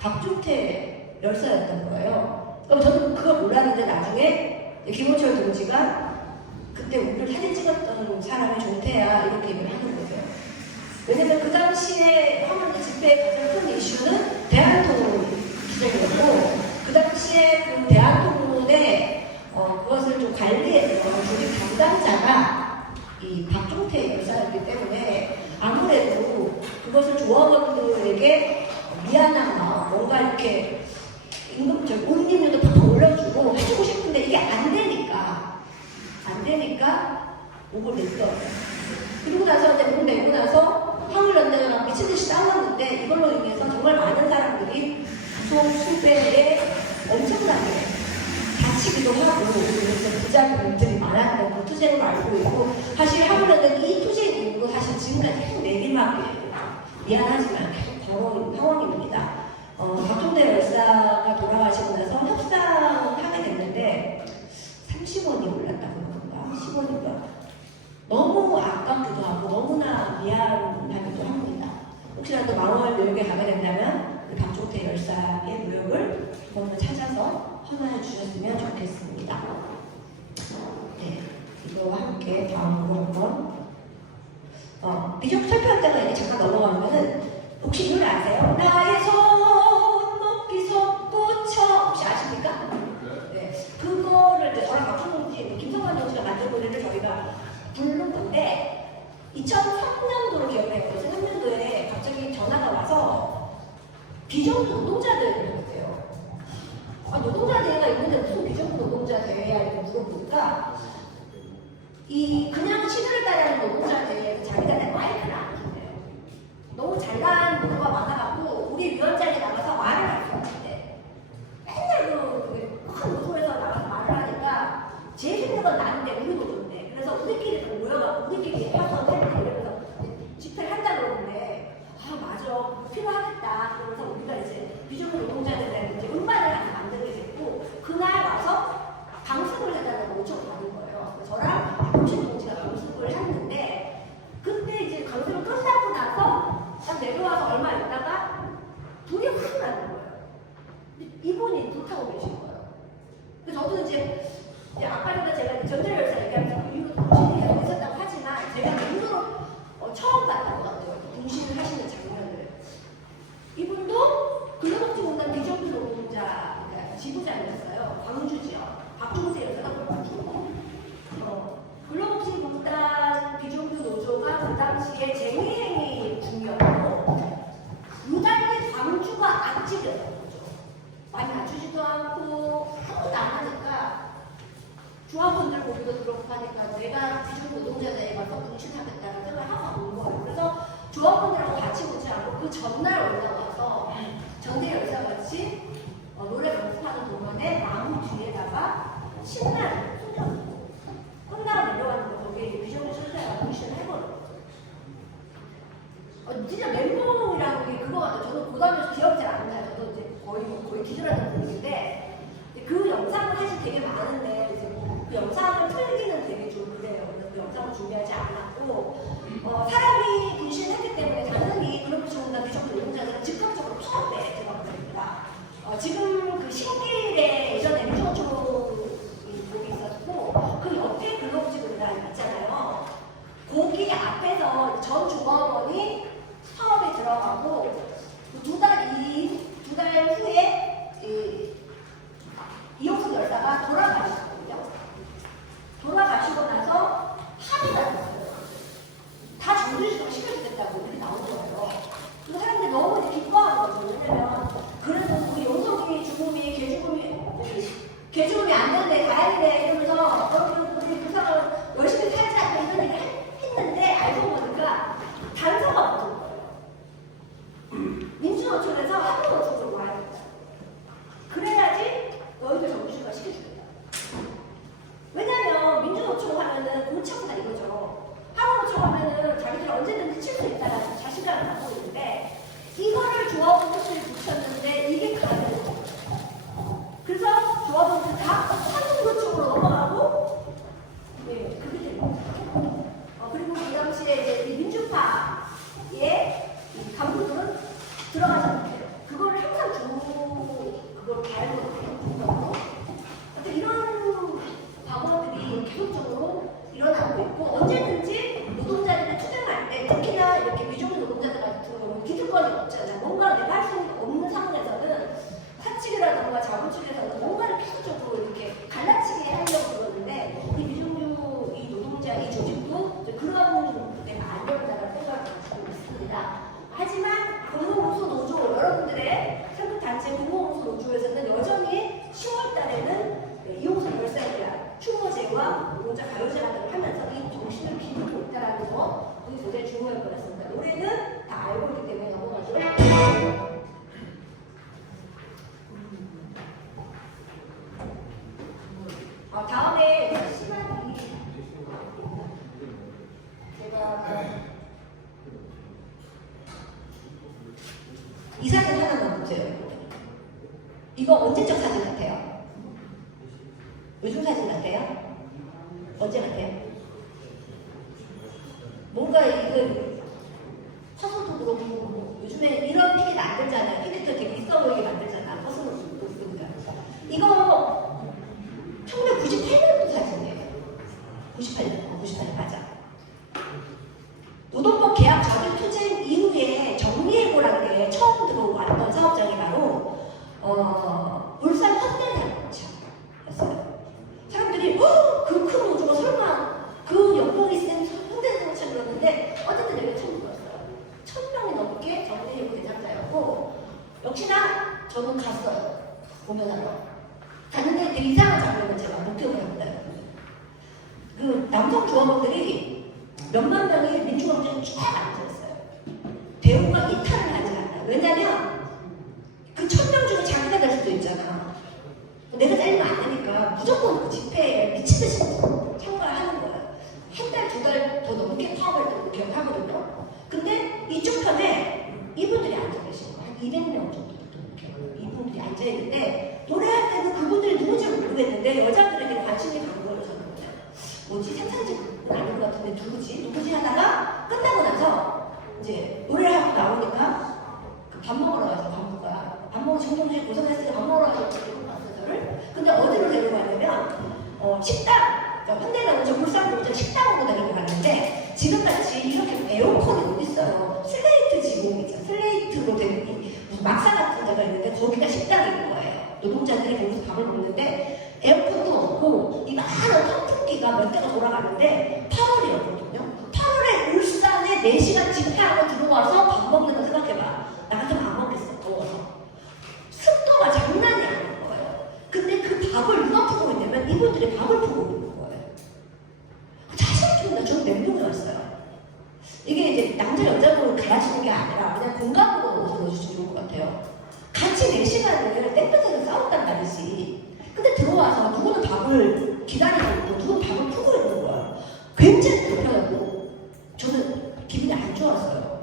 박종태 열사였던 거예요. 그럼 저는 그걸 몰랐는데 나중에 김호철 동지가 그때 우리를 사진 찍었던 사람이 종태야 이렇게 얘기를 하는 거예요. 왜냐면 그 당시에 화물 집회의 가장 큰 이슈는 대한통운 투쟁이었고 그 당시에 그 대한통운의 그것을 좀 관리했던 조직 담당자가 이 박종태 열사였기 때문에 아무래도 그것을 조합원들에게 미안한 마음, 뭔가 이렇게 운임료도 팍팍 올려주고 해주고 싶은데 이게 안 되니까 목을 냈더라고요. 그리고 나서 이제 목 내고 나서 화물연대가 미친 듯이 싸웠는데 이걸로 인해서 정말 많은 사람들이 구속 수배에 엄청나게 다치기도 하고 그래서 부자들이 많았던 그 투쟁을 알고 있고 사실 화물연대는 이 투쟁 이후로 사실 지금까지 계속 내리막이에요. 미안하지만 계속 걸어온 상황입니다. 박종대 열사가 돌아가시고 나서 협상을 하게 됐는데 30원이 올랐다고 그런가? 10원인가? 너무 아깝기도 하고 너무나 미안하기도 합니다. 혹시라도 망월 묘역에 가게 된다면 박종태 열사의 묘역을 한번 찾아서 헌화해 주셨으면 좋겠습니다. 네, 이거와 함께 다음으로 한번 비적 철폐할 때가 이제 잠깐 넘어가면은 혹시 이 노래 아세요? 나의 손 비정규 노동자들을 했대요. 아, 노동자 대회가 있는데 무슨 비정규 노동자 대회야 이렇게 물어보니까 이 그냥 시들을 따르는 노동자 대회에서 자기들한테 마이크를 안 준대요. 너무 잘난 노조가 많아갖고 우리 위원장이 나가서 말을 할 수 없는데 맨날 큰 노조에서 나가서 말을 하니까 제일 힘든 건 나는데 우리 노조인데 그래서 우리끼리 모여갖고 우리끼리 해서 이러면서 집회를 한다고 그러는데 아 맞아 필요하겠다. 그러면서 우리가 이제 비정규 노동자들한테 이제 음반을 하나 만들게 됐고 그날 와서 방송을 해달라고 요청을 받은 거예요. 저랑 공신 동지가 방송을 했는데 그때 이제 강습을 끝나고 나서 딱 내려와서 얼마 있다가 불이 확 나는 거예요. 이분이 불타고 계신 거예요. 그래서 저도 이제 아까 제가 전달 열사 얘기하면서 그 이후로 공신이 계속 있었다고 하지만 제가 그 이후로 처음 봤던 것 같아요. 공신을 하시는 장면을. 이분도 근로복지공단 비정규 노동자 지부장이었어요. 광주 지역. 박종세 여사가 광주고. 근로복지공단 비정규 노조가 그 당시에 쟁의행위 중이었고 유달리 광주가 악질이었던 거죠. 많이 낮추지도 않고 아무것도 안 하니까 조합원들 모두도 그렇고 하니까 내가 비정규 노동자들에 가서 공신하겠다는 생각을 하고 온 거예요. 그래서 조합원들하고 같이 오지 않고 그 전날 올라가서 정대 열사 같이 노래 방송하는 동안에 나무 뒤에다가 신나를 숨겼고 끝나고 내려가는 거 거기에 비정규 실사가 공신을 해버렸어요. 진짜 멘붕이라는 게 그거 같아요. 저는 고등학교에서 기억이 잘 안 나요. 저도 이제 거의 기절하는 분인데 그 영상은 사실 되게 많은데 이제 그 영상을 틀기는 되게 좀 그래요. 그래서 그 영상을 준비하지 않았고 사람이 분신했기 때문에 당연히 근로복지공단 비정규 노동자들은 즉각적으로 파업에 들어가게 됩니다. 지금 그 신길에 예전에 민주노총이 있었고 그 옆에 근로복지공단 있잖아요. 거기 앞에서 전 조합원이 사업에 들어가고 두 달 후에 이용수 열사가 돌아가셨거든요. 돌아가시고 나서 합의가 났어요. 다 정규직으로 시켜주겠다고 이렇게 나온 거예요. 그 사람들이 너무 기뻐하는 거죠. 왜냐면 그래도 우리 용석이 죽음이 개죽음이 안 됐네 다행이네 이러면서 우리 부사가 열심히 살자 이런 얘기를 했는데 알고 보니까 단서가 없는 거예요. 민주노총에서 한국노총으로 와야 된다. 그래야지 너희들 정규직화 시켜주겠다. 왜냐면 민주노총 하면은 고착다 이거죠. 한국노총 하면은 자기들이 언제든지 칠 수 있다는 자신감을 갖고 있는데 이거를 조합원들이 붙였는데 이게 가능해요. 그래서 조합원들 다 한국노총으로 넘어가고 네, 그렇게 된 거죠. 그리고 그 당시에 이제 이 민주파의 간부들은 들어가지 않대요. 그걸 항상 그걸 발견해요. 이런 과거들이 계속적으로 일어나고 있고 언제든지 노동자들이 투쟁할 때 특히나 이렇게 미정부 노동자들 같은 경우는 기득권이 없잖아요. 뭔가 내가 할 수 없는 상황에서는 사측이라든가 자본 측에서는 뭔가를 계속적으로 이렇게 갈라치게 하려고 그러는데 이 미정부 이 노동자 이 조직도 그런 데가 안 된다는 생각을 가지고 있습니다. 하지만 공공운수 노조 여러분들의 상급단체 공공운수 노조에서는 여전히 10월 달에는 이용선 열사에 대한 추모제와 노동자 가요제 같은 걸 하면서 이 정신을 기르고 있다는 거 굉장히 중요할 것 같습니다. 노래는 다 알고 있기 때문에 넘어가죠. 다음에 시간이 제가 이 사진 하나만 보세요. 이거 언제적 사진 같아요? 요즘 사진 같아요? 언제 같아요? 뭔가 이거 서술도 그렇고 요즘에 이런 피켓 만들잖아요. 피켓도 되게 있어 보이게 만들잖아. 서술도 있으니까. 이거 1998년도 사진이에요. 98년 맞아. 노동법 계약 저질 투쟁 이후에 정리해보라는 게 처음 들어왔던 사업장이 바로 울산 현대자동차였어요. 사람들이 그 큰 노조가 설마 그 연봉이 센 현대자동차 그러는데 어쨌든 여기가 처음 들었어요. 1000명이 넘게 정리해고 대상자였고 역시나 저는 갔어요. 공연하러. 갔는데 되게 이상한 장면을 제가 목격을 합니다. 그 남성 조합원들이 몇만 명이 민주광장에 쫙 앉아있어요. 대우가 이탈을 하지 않아요. 왜냐면 그 1000명 중에 자기가 될 수도 있잖아. 내가 잘리면 안 되니까 무조건 그 집회에 미친듯이 참가를 하는 거예요. 한 달, 2달 더 넘게 파업을 했던 기억하거든요. 근데 이쪽 편에 이분들이 앉아 계신 거예요. 한 200명 정도 이분들이 앉아 있는데 노래할 때는 그분들이 누군지 모르겠는데 여자들에게 관심이 가는 거예요. 저는 뭐지 생산직은 아닌 것 같은데 누구지 하다가 끝나고 나서 이제 노래를 하고 나오니까 그 밥 먹으러 가서 밥 먹고 정동주에 고생했으니까 밥 먹으러 가서 데리고 갔어요 저를. 근데 어디로 데리고 갔냐면 식당. 현대는 저 울산으로 식당으로 데리고 갔는데 지금같이 이렇게 에어컨이 어디 있어요? 슬레이트 지붕 있잖아요. 슬레이트로 된 무슨 막사 같은 데가 있는데 거기가 식당인 거예요. 노동자들이 거기서 밥을 먹는데 에어컨도 없고 이 많은 선풍기가 몇 대가 돌아가는데 8월이었거든요. 8월에 울산에 4시간 집회하고 들어와서 밥 먹는 거 생각해봐. 나 같으면 안 먹겠어. 더워서. 습도가 장난이 아닌 거예요. 근데 그 밥을 누가 푸고 있냐면 이분들이 밥을 푸고 있는 거예요. 자신있게 저는 멘붕이 왔어요. 이게 이제 남자 여자로 갈라지는 게 아니라 그냥 공감으로 들어주시면 좋을 것 같아요. 같이 4시간을 땡볕에서 싸웠단 말이지. 근데 들어와서 누구는 밥을 기다리고 있고 누구는 밥을 푸고 있는 거예요. 굉장히 불편하고 저는 기분이 안 좋았어요.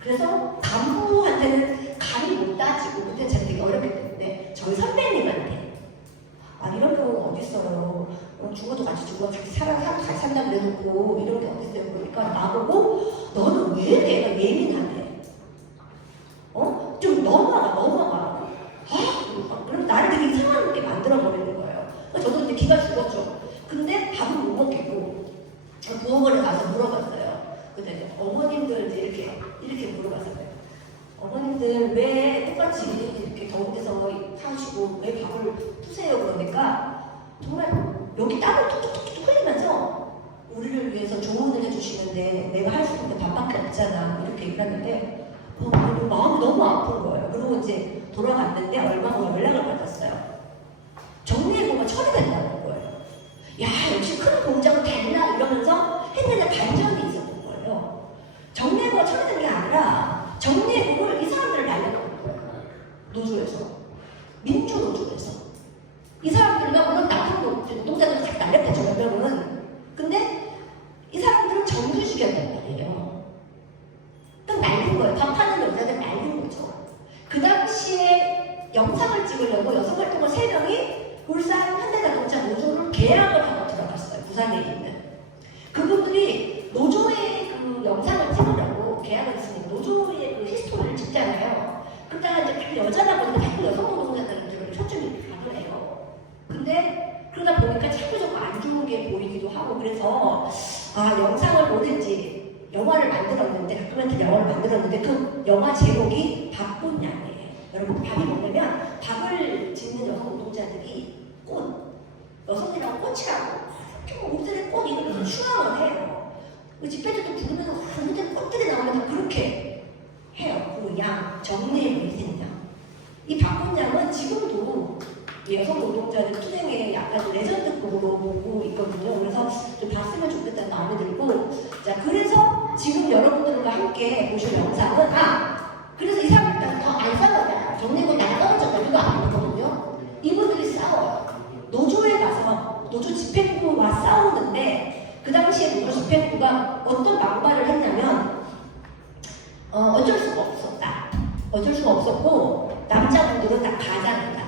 그래서 간부한테는 감히 못 따지고 그때 제가 되게 어렵기 때문에 저희 선배님한테 이런 경우가 어딨어요. 죽어도 같이 죽어 같이 같이 산다고 내놓고 이런 게 어딨어요. 그러니까 나보고 너는 왜 내가 예민하네. 좀 넘어가. 그럼 나를 되게 이상하게 만들어버리는 거예요. 저도 이제 기가 죽었죠. 근데 밥은 못 먹겠고 부엌을 가서 물어봤어요. 근데 어머님들 이렇게 물어봤어요. 어머님들 왜 똑같이 이렇게 더운 데서 사시고 왜 밥을 푸세요? 그러니까 정말 여기 땀을 툭툭툭 흘리면서 우리를 위해서 조언을 해주시는데 내가 할 수 있는 게 밥밖에 없잖아 이렇게 얘기했는데 마음이 너무 아픈 거예요. 그리고 이제 돌아갔는데 얼마 후에 연락을 받았어요. 정리해보면 처리된다는 거예요. 야 역시 큰 공장은 달라 이러면서 했는데 반전이 있었던 거예요. 정리해보가 처리된 게 아니라 정리해보를 이 사람들을 날려놓은 거예요. 노조에서. 민주노조에서. 이 사람들과 물론 나쁜 노동자들은 다 날렸겠죠, 몇 명은. 근데 이 사람들은 정규직이었단 말이에요. 딱 날린 거예요. 밥하는 여자들 날린 거죠. 그 당시에 영상을 찍으려고 여성활동가 3명이 울산 현대자동차 노조를 계약을 하고 들어갔어요. 부산에 있는. 그분들이 노조의 그 영상을 찍으려고 계약을 했으니까 노조의 그 히스토리를 찍잖아요. 그러다가 이제 여자다 보니까 자꾸 여성 노동자들을 초점이 가게 해요. 근데 그러다 보니까 자꾸 안 좋은 게 보이기도 하고 그래서 영상을 뭐든지 영화를 만들었는데 다큐멘터리 영화를 만들었는데 그 영화 제목이 바쁜 양이에요. 여러분 밥이 뭐냐면 밥을 짓는 여성 노동자들이 여성이라고 꽃이라고 옷들에 꽃 이러면서 추앙을 해요. 집회들도 부르면서 옷들에 꽃들이 나오면서 그렇게 해요. 그 양, 정리해버리는 양. 이 바쁜 양은 지금도 여성 노동자들 투쟁에 약간 레전드급으로 보고 있거든요. 그래서 좀 봤으면 좋겠다는 마음이 들고 자 그래서 지금 여러분들과 함께 보실 영상은 그래서 이 사람들은 더 안 싸워요. 정리고 나가떨어졌다 이거 안 하거든요. 이분들이 싸워요. 노조에 가서 노조 집행부와 싸우는데 그 당시에 노조 집행부가 어떤 막말을 했냐면 어쩔 수가 없었다. 어쩔 수가 없었고 남자분들은 다 가장이다.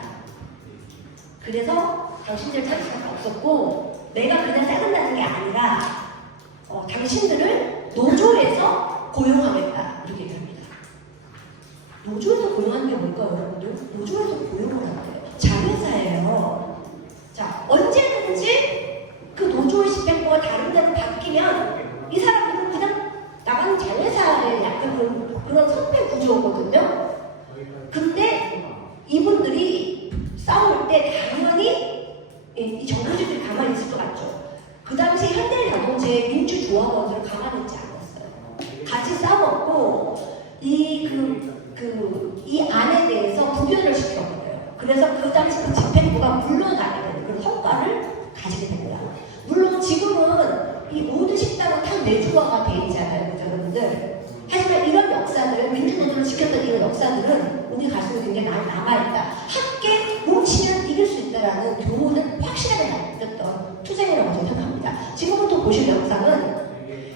그래서 당신들 찾을 수가 없었고 내가 그냥 짜증나는 게 아니라 당신들을 노조에서 고용하겠다 이렇게 얘기합니다. 노조에서 고용하는 게 뭘까요 여러분들? 노조에서 고용을 한대요. 자회사예요. 자 언제든지 그 노조의 집행부가 다른 데로 바뀌면 이 사람들은 그냥 나가는 자회사의 약간 그런 선배 구조거든요. 근데 이분들이 싸울 때 당연히 이 정부주들이 가만히 있을 것 같죠. 그 당시 현대자동차의 민주조합원들을 가만히 있지 않았어요. 같이 싸웠고 이 안에 대해서 부변을 철회를 시켜버려요. 그래서 그 당시 그 집행부가 물러나게 되는 그런 성과를 가지게 됩니다. 물론 지금은 이 모든 식당은 다 내주화가 돼 있잖아요, 그죠, 여러분들? 하지만 이런 역사들은, 민주노동을 지켰던 이런 역사들은 우리 가슴에 굉장히 많이 남아있다. 함께 뭉치면 이길 수 있다라는 교훈을 확실하게 남겼던 투쟁이라고 저는 생각합니다. 지금부터 보실 영상은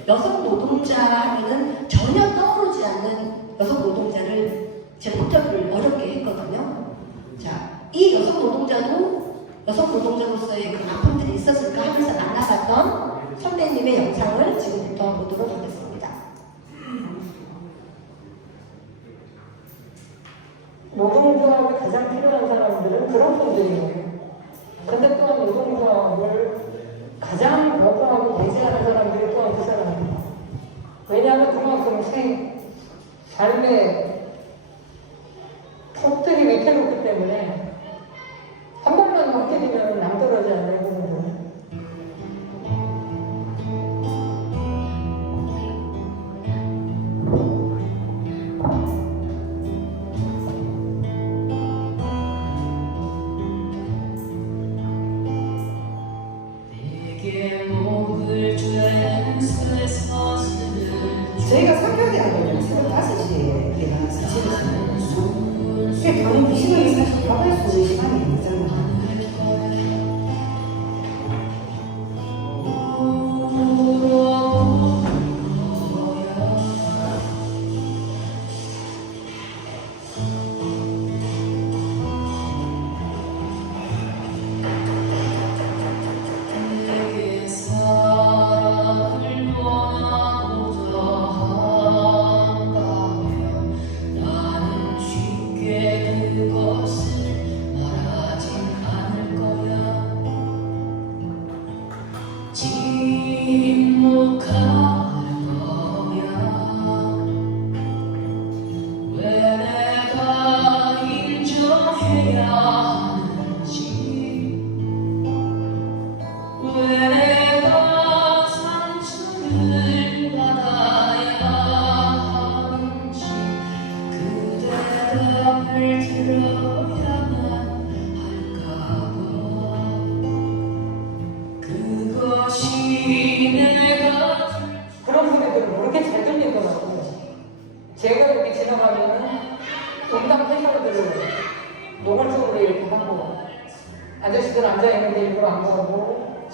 여성 노동자 하면은 전혀 떠오르지 않는 여성 노동자를 제가 인터뷰를 어렵게 했거든요. 자, 이 여성 노동자도 여성 노동자로서의 그 아픔들이 있었을까 하면서 만나봤던 선배님의 영상을 지금부터 보도록 하겠습니다. 노동조합이 가장 필요한 사람들은 그런 분들이에요. 근데 또한 노동조합을 가장 거부하고 배제하는 사람들이 또한 그 사람입니다. 왜냐하면 그만큼 삶의 폭들이 위태롭기 때문에 한 번만 먹게 되면 남떨어지 않아요, 그분들은. 저희가 상교대학을 새벽 5시에 일어나서 집에서 그게 저는 그 시간이 사실 밥할 수 있는 시간이 아니잖아요. 그런 분들은 모르게 잘 들리더라고요. 제가 이렇게 지나가면은 음담 패널들을 노골적으로 이렇게 하고 아저씨들 앉아있는데 일부러 안 가고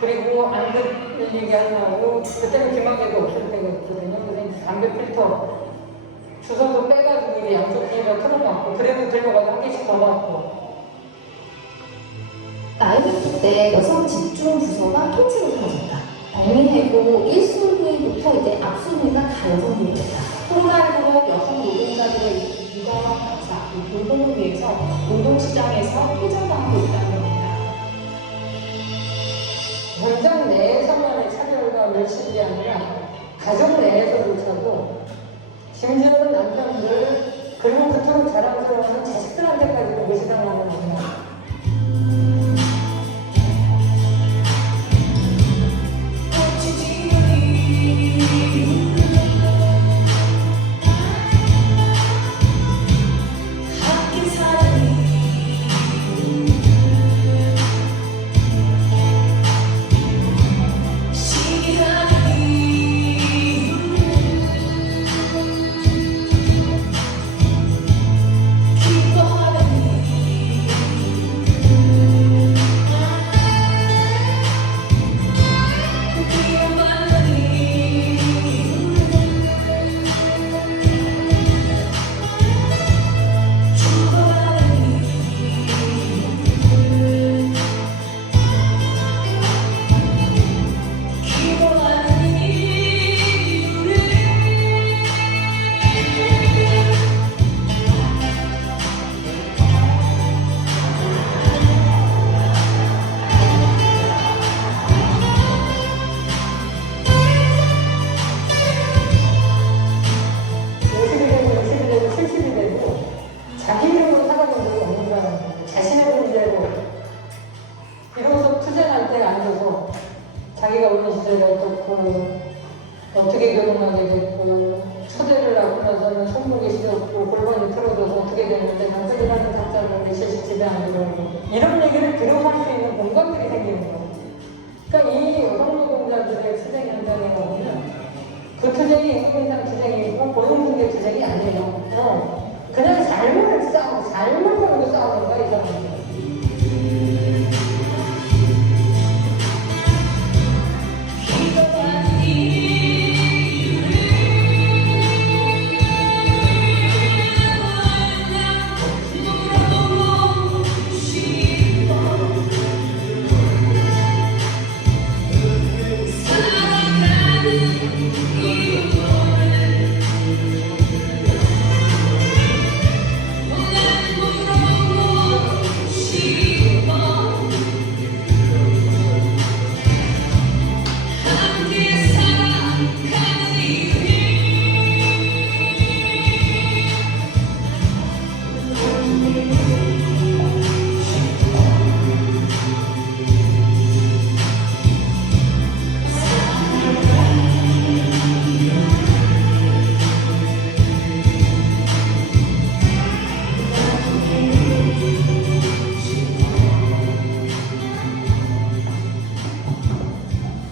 그리고 안 듣는 얘기 하려고 그때는 김학래도 없을 때가 있거든요. 그래서 이제 담배 필터 주워서 빼가지고 이제 양쪽 뒤에다 틀어놓고 그래도 들려가서 한 개씩 더 받고 IMF 때 여성 집중 부서가 통째로 사라졌다. 발민해고 1순위부터 이제 앞순위가 다 여성 노동자다. 통날부록 여성 노동자들의 이거와 가사, 노동을 위해서 노동시장에서 회전하고 있다는 겁니다. 현장 내에서만의 차별과 멸시이 아니라 가정 내에서조차도 심지어는 남편들 그리고 그토록 자랑스러워하는 자식들한테까지도 무시당하는 겁니다. 자기가 어린 시절에 어떻게 결혼하게 됐고 초대를 하고 나서는 손목이 시렸고 골반이 틀어져서 어떻게 됐는데 남편이라는 집에 안 들어오고 이런 얘기를 들으면 할 수 있는 공간들이 생기는 거예요. 그러니까 이 여성노동자들의 투쟁 현장에 보면 그 투쟁이 임금인상 투쟁이고 고용중개 투쟁이 아니에요. 그냥 삶을 싸우고 삶을 걸고 싸우는 거야 이 사람들.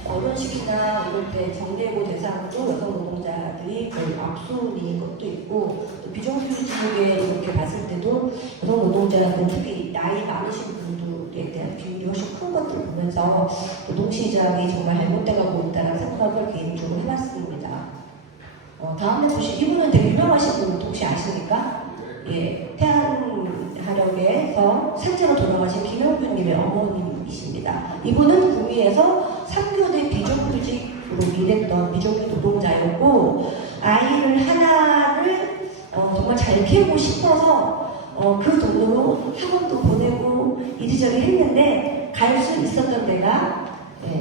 결혼식이나 이럴 때 정대고 대상으로 여성 노동자들이 거의 앞손인 것도 있고 또 비정규직에 이렇게 봤을 때도 여성 노동자들 특히 나이 많으신 분들에 대한 비율이 훨씬 큰 것들을 보면서 노동시장이 정말 잘못돼가고 있다는 생각을 개인적으로 해봤습니다. 다음에 보실 이분은 되게 유명하신 분 혹시 아십니까? 예, 태안하력에서 산재로 돌아가신 김영균님의 어머님이십니다. 이분은 구미에서 3교대 비정규직으로 일했던 비정규 노동자였고 아이를 하나를 정말 잘 키우고 싶어서 그 돈으로 학원도 보내고 이리저리 했는데 갈 수 있었던 데가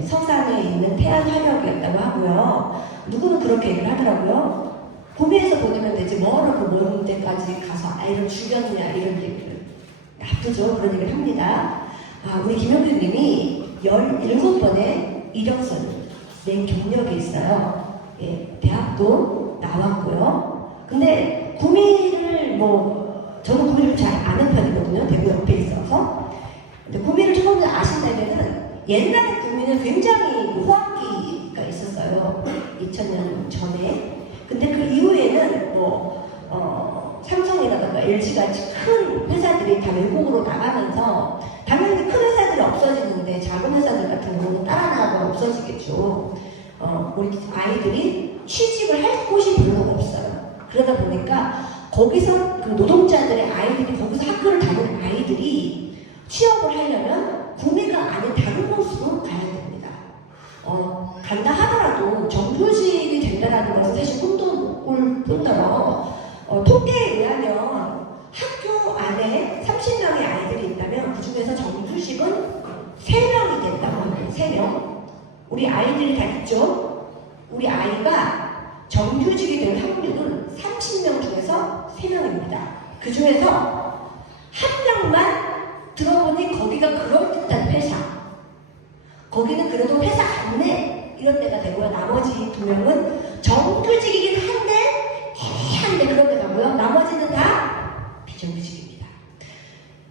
성산에 있는 태안화력이었다고 하고요. 누구는 그렇게 얘기를 하더라고요. 구미에서 보내면 되지 뭐하러 그 먼 데까지 가서 아이를 죽였냐 이런 얘기를 나쁘죠. 그런 얘기를 합니다. 우리 김영규님이 17번의 이력서를 낸 경력이 있어요. 예, 대학도 나왔고요. 근데 구미를 저는 구미를 잘 아는 편이거든요. 대구 옆에 있어서. 근데 구미를 조금 더 아신다면은 옛날에 구미는 굉장히 호황기가 있었어요. 2000년 전에. 근데 그 이후에는 삼성이라든가 LG같이 큰 회사들이 다 외국으로 나가면서 당연히 큰 회사들이 없어지는데 작은 회사들 같은 경우는 따라 나가면 없어지겠죠. 우리 아이들이 취직을 할 곳이 별로 없어요. 그러다 보니까 거기서 그 노동자들의 아이들이 거기서 학교를 다니는 아이들이 취업을 하려면 구미가 아닌 다른 곳으로 가야 됩니다. 간다 하더라도 정규직이 된다는 것은 사실 꿈도 못 꿀 뿐더러 통계에 의하면 학교 안에 30명의 아이들이 있다면 그 중에서 정규직은 3명이 된다고 합니다. 3명. 우리 아이들이 다 있죠? 우리 아이가 정규직이 될 확률은 30명 중에서 3명입니다. 그 중에서 1명만 들어보니 거기가 그럴듯한 회사. 거기는 그래도 회사 안내 이런 데가 되고요. 나머지 2명은 정규직이긴 한데 그런 데 가고요. 나머지는 다 비정규직입니다.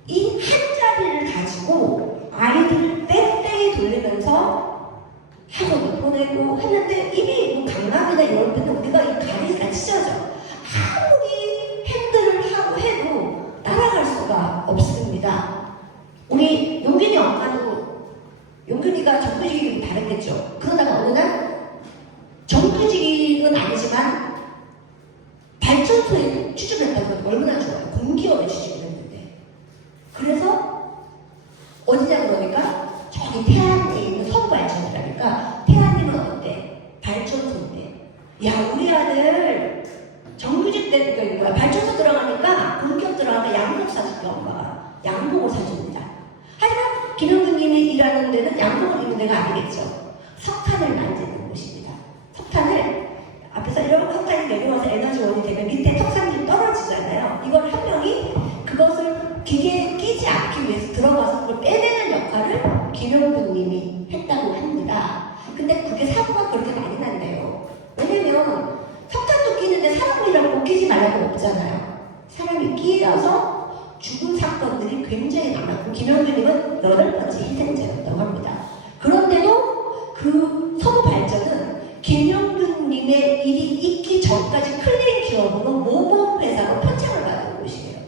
이 한 자리를 가지고 아이들을 뺑뺑이 돌리면서 학원도 보내고 했는데 이미 강남이나 이런 데는 우리가 이 다리가 찢어져. 아무리 핸들을 하고 해도 따라갈 수가 없습니다. 우리 용균이 엄마도 용균이가 정규직이긴 다르겠죠. 그러다가 어느 날 정규직은 아니지만 발전소에 취직했다고 해도 얼마나 좋아요. 공기업에 취직을 했는데. 그래서 어디냐 그러니까 저기 태안에 있는 서부발전이라니까 태안이는 어때? 발전소인데. 야 우리 아들 정규직 때니까 발전소 들어가니까 공기업 들어가니까 양복 사줄게 엄마가. 양복을 사줍니다. 하지만 김영균님이 일하는 데는 양복을 입는 데가 아니겠죠. 석탄을 만드는 곳입니다. 석탄을 앞에서 이런 석탄이 내려와서 에너지원이 되면 밑에 석탄이 떨어지잖아요. 이걸 한 명이 그것을 기계에 끼지 않기 위해서 들어가서 그걸 빼내는 역할을 김영균님이 했다고 합니다. 근데 그게 사고가 그렇게 많이 난대요. 왜냐면 석탄도 끼는데 사람이랑 못 끼지 말라고 없잖아요. 사람이 끼어서 죽은 사건들이 굉장히 만큼 김영규님은 8번째 희생자였다고 합니다. 그런데도 그 서구 발전은 김영규님의 일이 있기 전까지 클린 기업으로 모범 회사로 표창을 받은 곳이에요.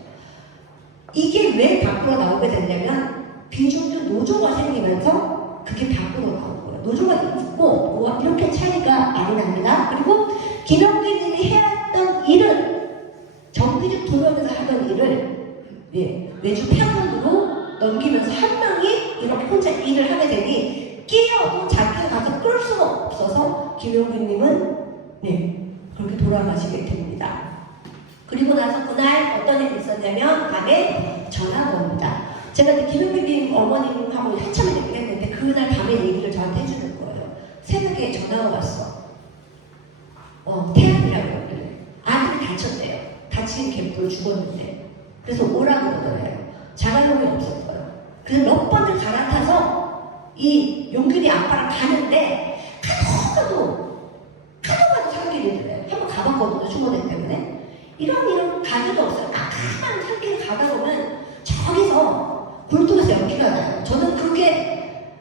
이게 왜 밖으로 나오게 됐냐면 비중주 노조가 생기면서 그게 밖으로 나온 거예요. 노조가 있고 이렇게 차이가 많이 납니다. 그리고 김영규님이 해왔던 일은 정규직 도면에서 하던 일을 매주 평균으로 넘기면서 한 명이 이렇게 혼자 일을 하게 되니 끼어도 자기가 가서 끌 수가 없어서 김영규님은 그렇게 돌아가시게 됩니다. 그리고 나서 그날 어떤 일이 있었냐면 밤에 전화가 옵니다. 제가 이제 김영규님 어머님하고 한참 얘기를 했는데 그날 밤에 얘기를 저한테 해주는 거예요. 새벽에 전화가 왔어. 태양이라고 그래. 아들이 다쳤대요. 다친 개뿔 죽었는데. 그래서 오라고 그러더래요. 자가용이 없었어요. 그래서 몇 번을 갈아타서 이 용균이 아빠랑 가는데 가도 산길이 들어요. 한번 가봤거든요. 충원대 때문에. 이런 가게도 없어요. 까만 산길 가다 보면 저기서 굴뚝에서 연기가 나요. 저는 그게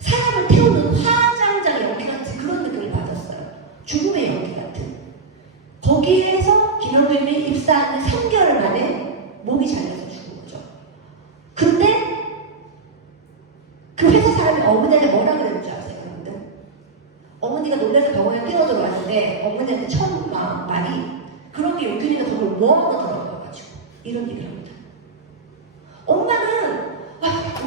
사람을 태우는 화장장의 연기 같은 그런 느낌을 받았어요. 죽음의 연기 같은. 거기에서 김영규님이 입사한 3개월 만에 목이 잘려서 죽은 거죠. 근데 그 회사 사람이 어머니한테 뭐라 그랬는 줄 아세요, 여러분들? 어머니가 놀라서 병원에 뛰어들어왔는데 어머니한테 처음 말이 그렇게 용균이가 돈을 모아서 들어가가지고 이런 얘기를 합니다. 엄마는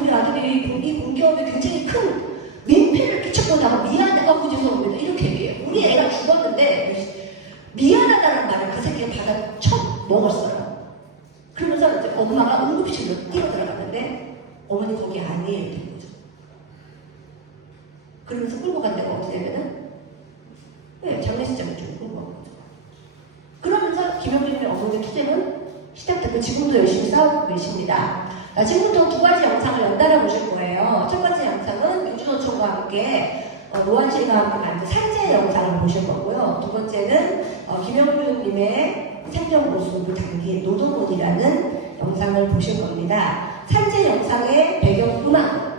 우리 아들이 이 공기업에 굉장히 큰 민폐를 끼쳤구나 미안해 죄송합니다 이렇게 얘기해요. 우리 애가 죽었는데 미안하다는 말을 그 새끼가 받아 처음 먹었어요. 그러면서 이제 엄마가 응급실로 뛰어들어갔는데 어머니 거기 안내해 된 거죠. 그러면서 끌고 간 데가 어디냐면은 장례식장을 좀 끌고 간 거죠. 그러면서 김영준의 어머니 투쟁은 시작됐고 지금도 열심히 싸우고 계십니다. 지금부터 2가지 영상을 연달아 보실 거예요. 첫 번째 영상은 민주노총과 함께 노안실과 함께 만든 산재 영상을 보실 거고요. 두 번째는 김영준님의 생존 모습을 담긴 노동문이라는 영상을 보실 겁니다. 산재 영상의 배경음악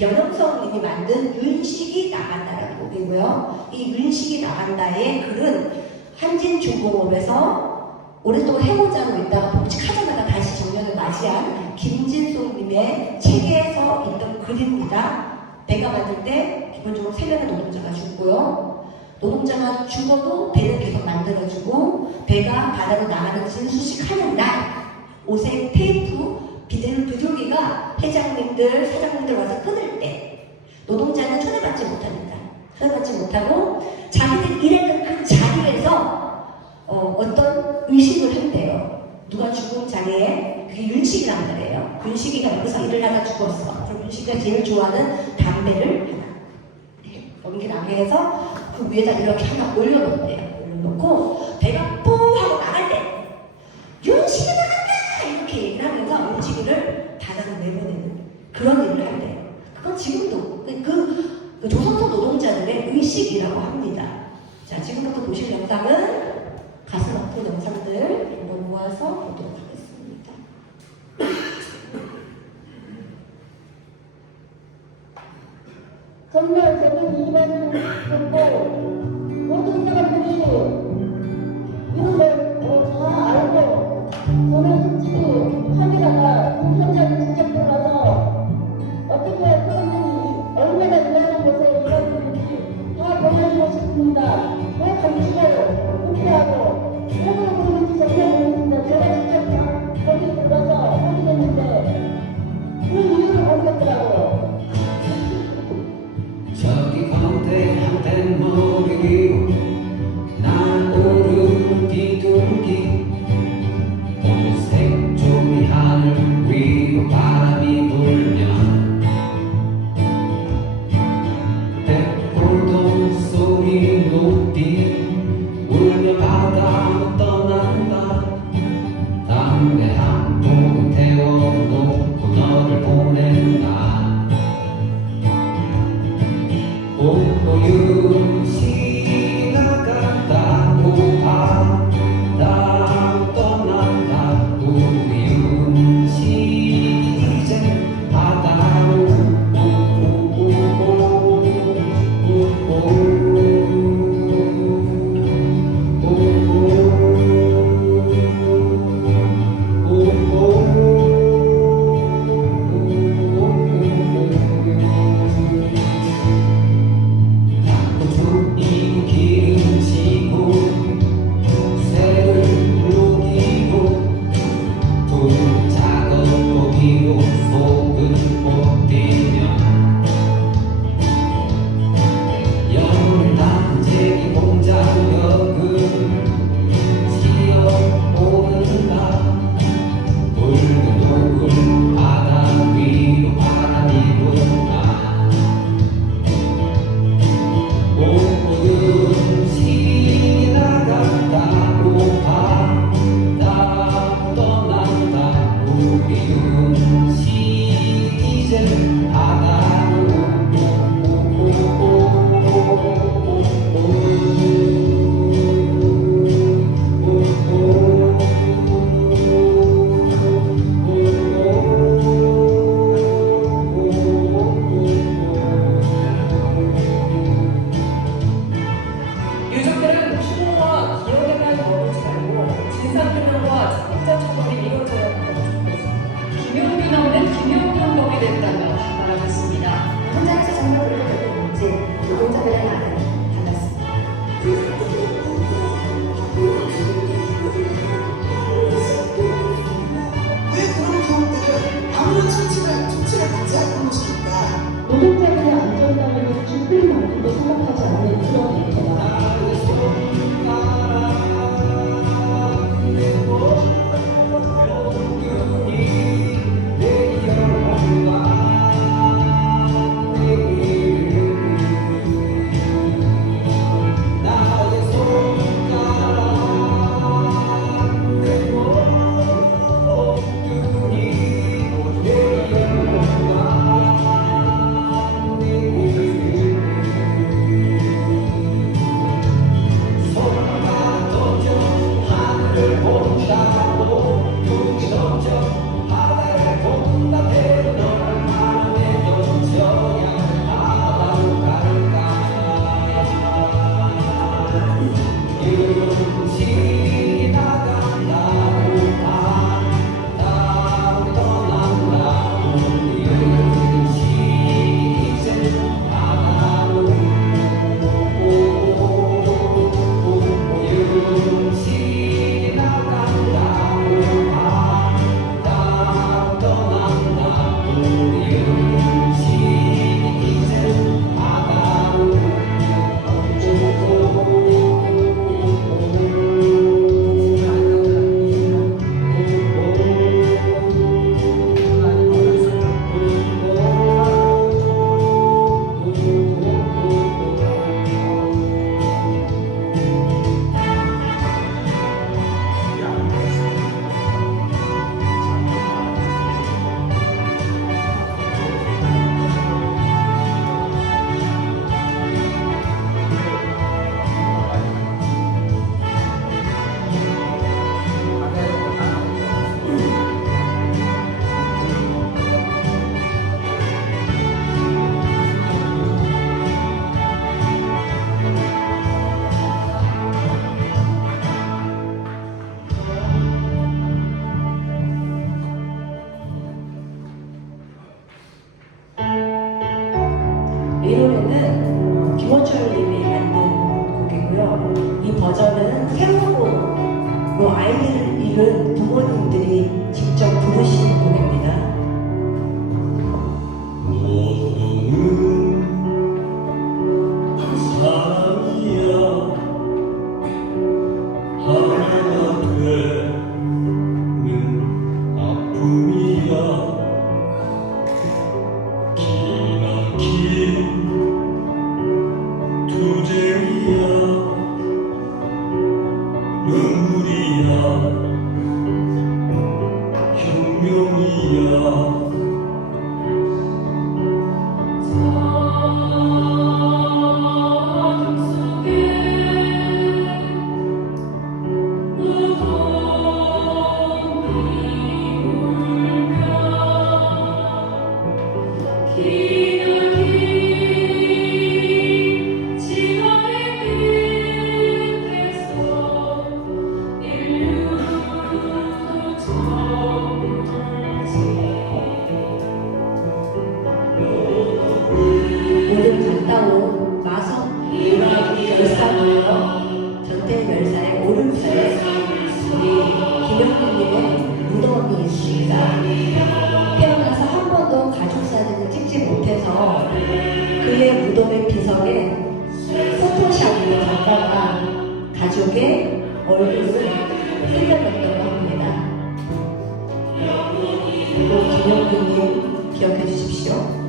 연영성님이 만든 윤식이 나간다라는 곡이고요. 이 윤식이 나간다의 글은 한진중공업에서 오랫동안 해보자고 있다가 복직하자마자 다시 정년을 맞이한 김진송님의 책에서 있던 글입니다. 배가 만들 때 기본적으로 3명의 노동자가 죽고요. 노동자가 죽어도 배는 계속 만들어주고 배가 바다로 나가는 진수식하는 날 오색 테이프 비둘기가 회장님들, 사장님들 와서 끊을 때 노동자는 초대받지 못합니다. 초대받지 못하고 자기들 일하는 그 자리에서 어떤 의식을 한대요. 누가 죽은 자리에 그게 윤식이란 말이에요. 윤식이가 여기서 일을 하다 죽었어. 그럼 윤식이가 제일 좋아하는 담배를 하나 연기나게 해서 그 위에다 이렇게 하나 올려놓는데요. 올려놓고 배가 뿡 하고 나갈 때 윤식이 나간다! 이렇게 얘기를 하면서 윤식이를 바다로 내보내는 그런 일을 한대요. 그건 지금도 그 조선소 노동자들의 의식이라고 합니다. 자, 지금부터 보실 영상은 가슴 아픈 영상들 한번 모아서 보도록 하겠습니다. 정말 저는 이만을 듣고 모든 사람들이 이런 걸 다 알고 저는 솔직히 카메라가 현장에 직접 들어가서 어떻게 사람들이 얼마나 일하는 곳에 일하는지 다 보여주고 싶습니다. 왜 정신을 공개하고 왜 그러는지 정말 모르겠습니다. 제가 직접 다 거기 들어가서 확인했는데 그 이유를 모르겠더라고요. 저기 가운데 한대 머리 위로 난 오름 뒤도 비록 속은 꽃피면 영혼을 담재기 공작역을 지어오는가 붉은 녹을 바다 위로 바라비는가 모든 시기 나간다고 바다로 떠난다 우리 음식 이제 바다로 유족들은 추모와 기억에만 머물지 말고 진상규명과 작곡자 처벌이 이루어져야 한다고 촉구했습니다. 김용이 나오는 김용판법이 된다며 반발하셨습니다. 현장에서 정말 우리가 겪은 문제, 노동자들의 말은 달랐습니다. 왜 그런 경우들을 아무런 조치를 받지 않는 것입니까? 노동자들의 안전감에는 죽을만큼도 생각하지 않는 그런 일입니다. 이 노래는 김원철님이 만든 곡이고요. 이 버전은 새로운 곡으로 아이들을 잃은 부모님들이 직접 부르신 노래입니다. 사랑이야 하나가 되는 아픔이야 기나긴 투쟁이야 눈물이야 혁명이야 어둠 속에 무덤이 울며 기나긴 지각의 끝에서 인류도 저물지 나서 그의 무덤의 비석에 포토샵으로 작가가 가족의 얼굴을 새겨놨다고 합니다. 그리고 김영규님 기억해 주십시오.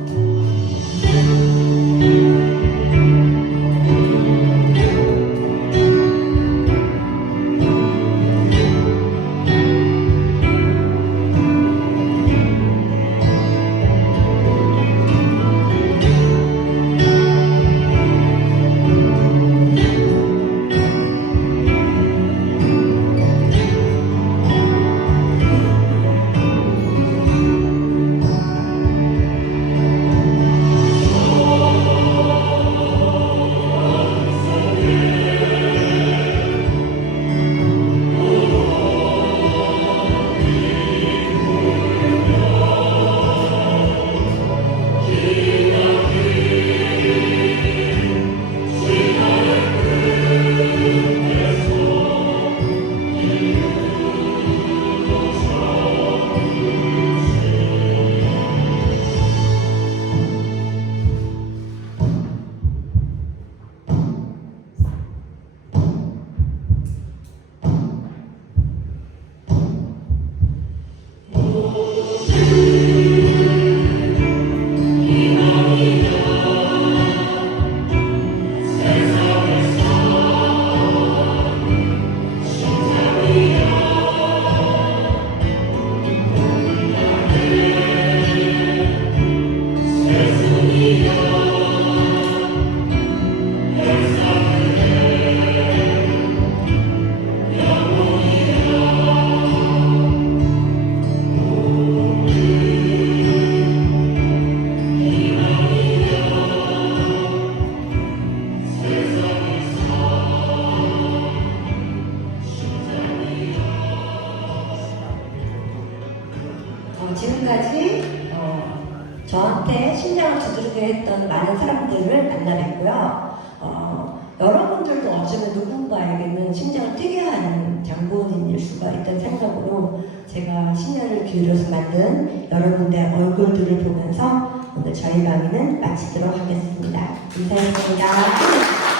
지금까지 저한테 심장을 두드리게 했던 많은 사람들을 만나뵀고요. 여러분들도 어쩌면 누군가에게는 심장을 뛰게 하는 장본인일 수가 있다는 생각으로 제가 심혈을 기울여서 만든 여러분들의 얼굴들을 보면서 오늘 저희 강의는 마치도록 하겠습니다. 감사합니다.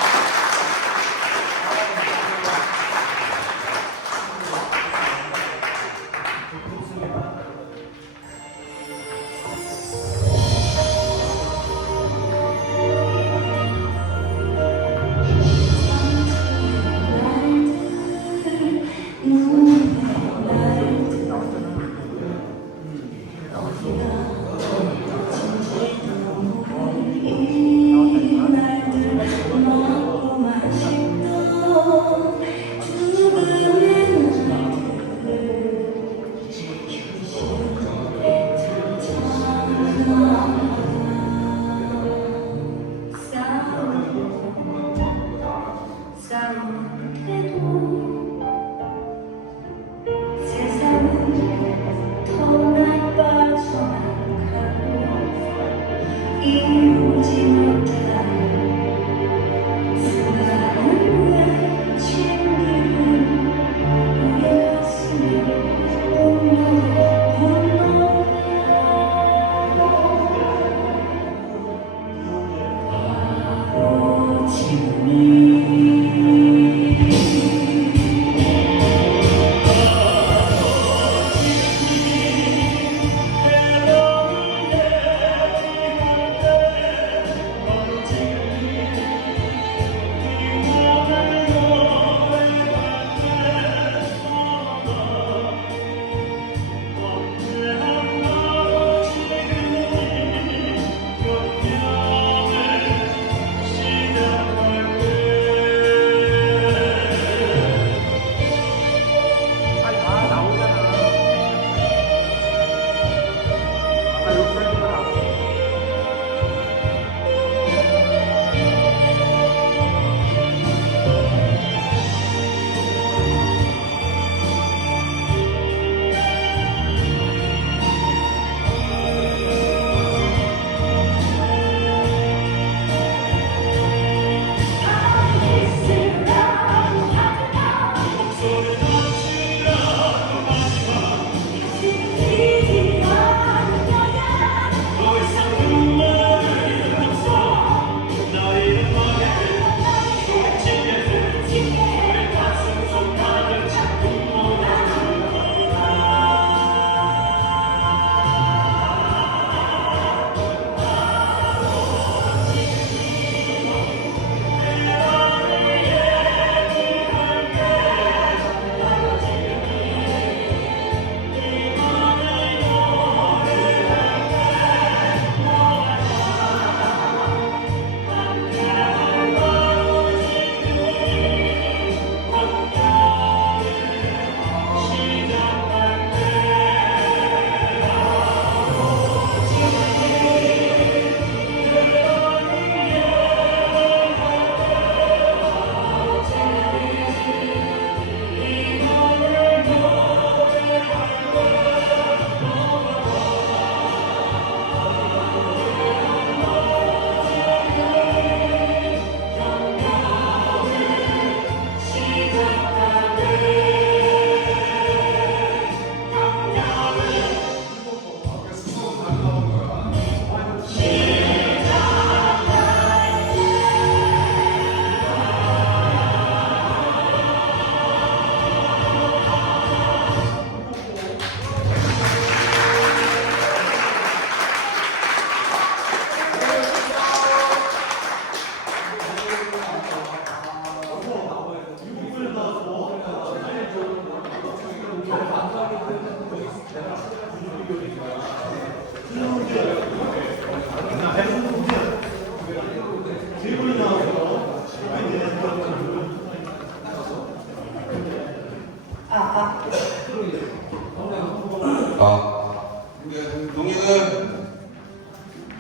동료들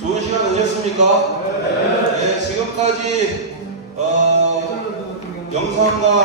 좋은 시간 되셨습니까? 네. 지금까지 영상과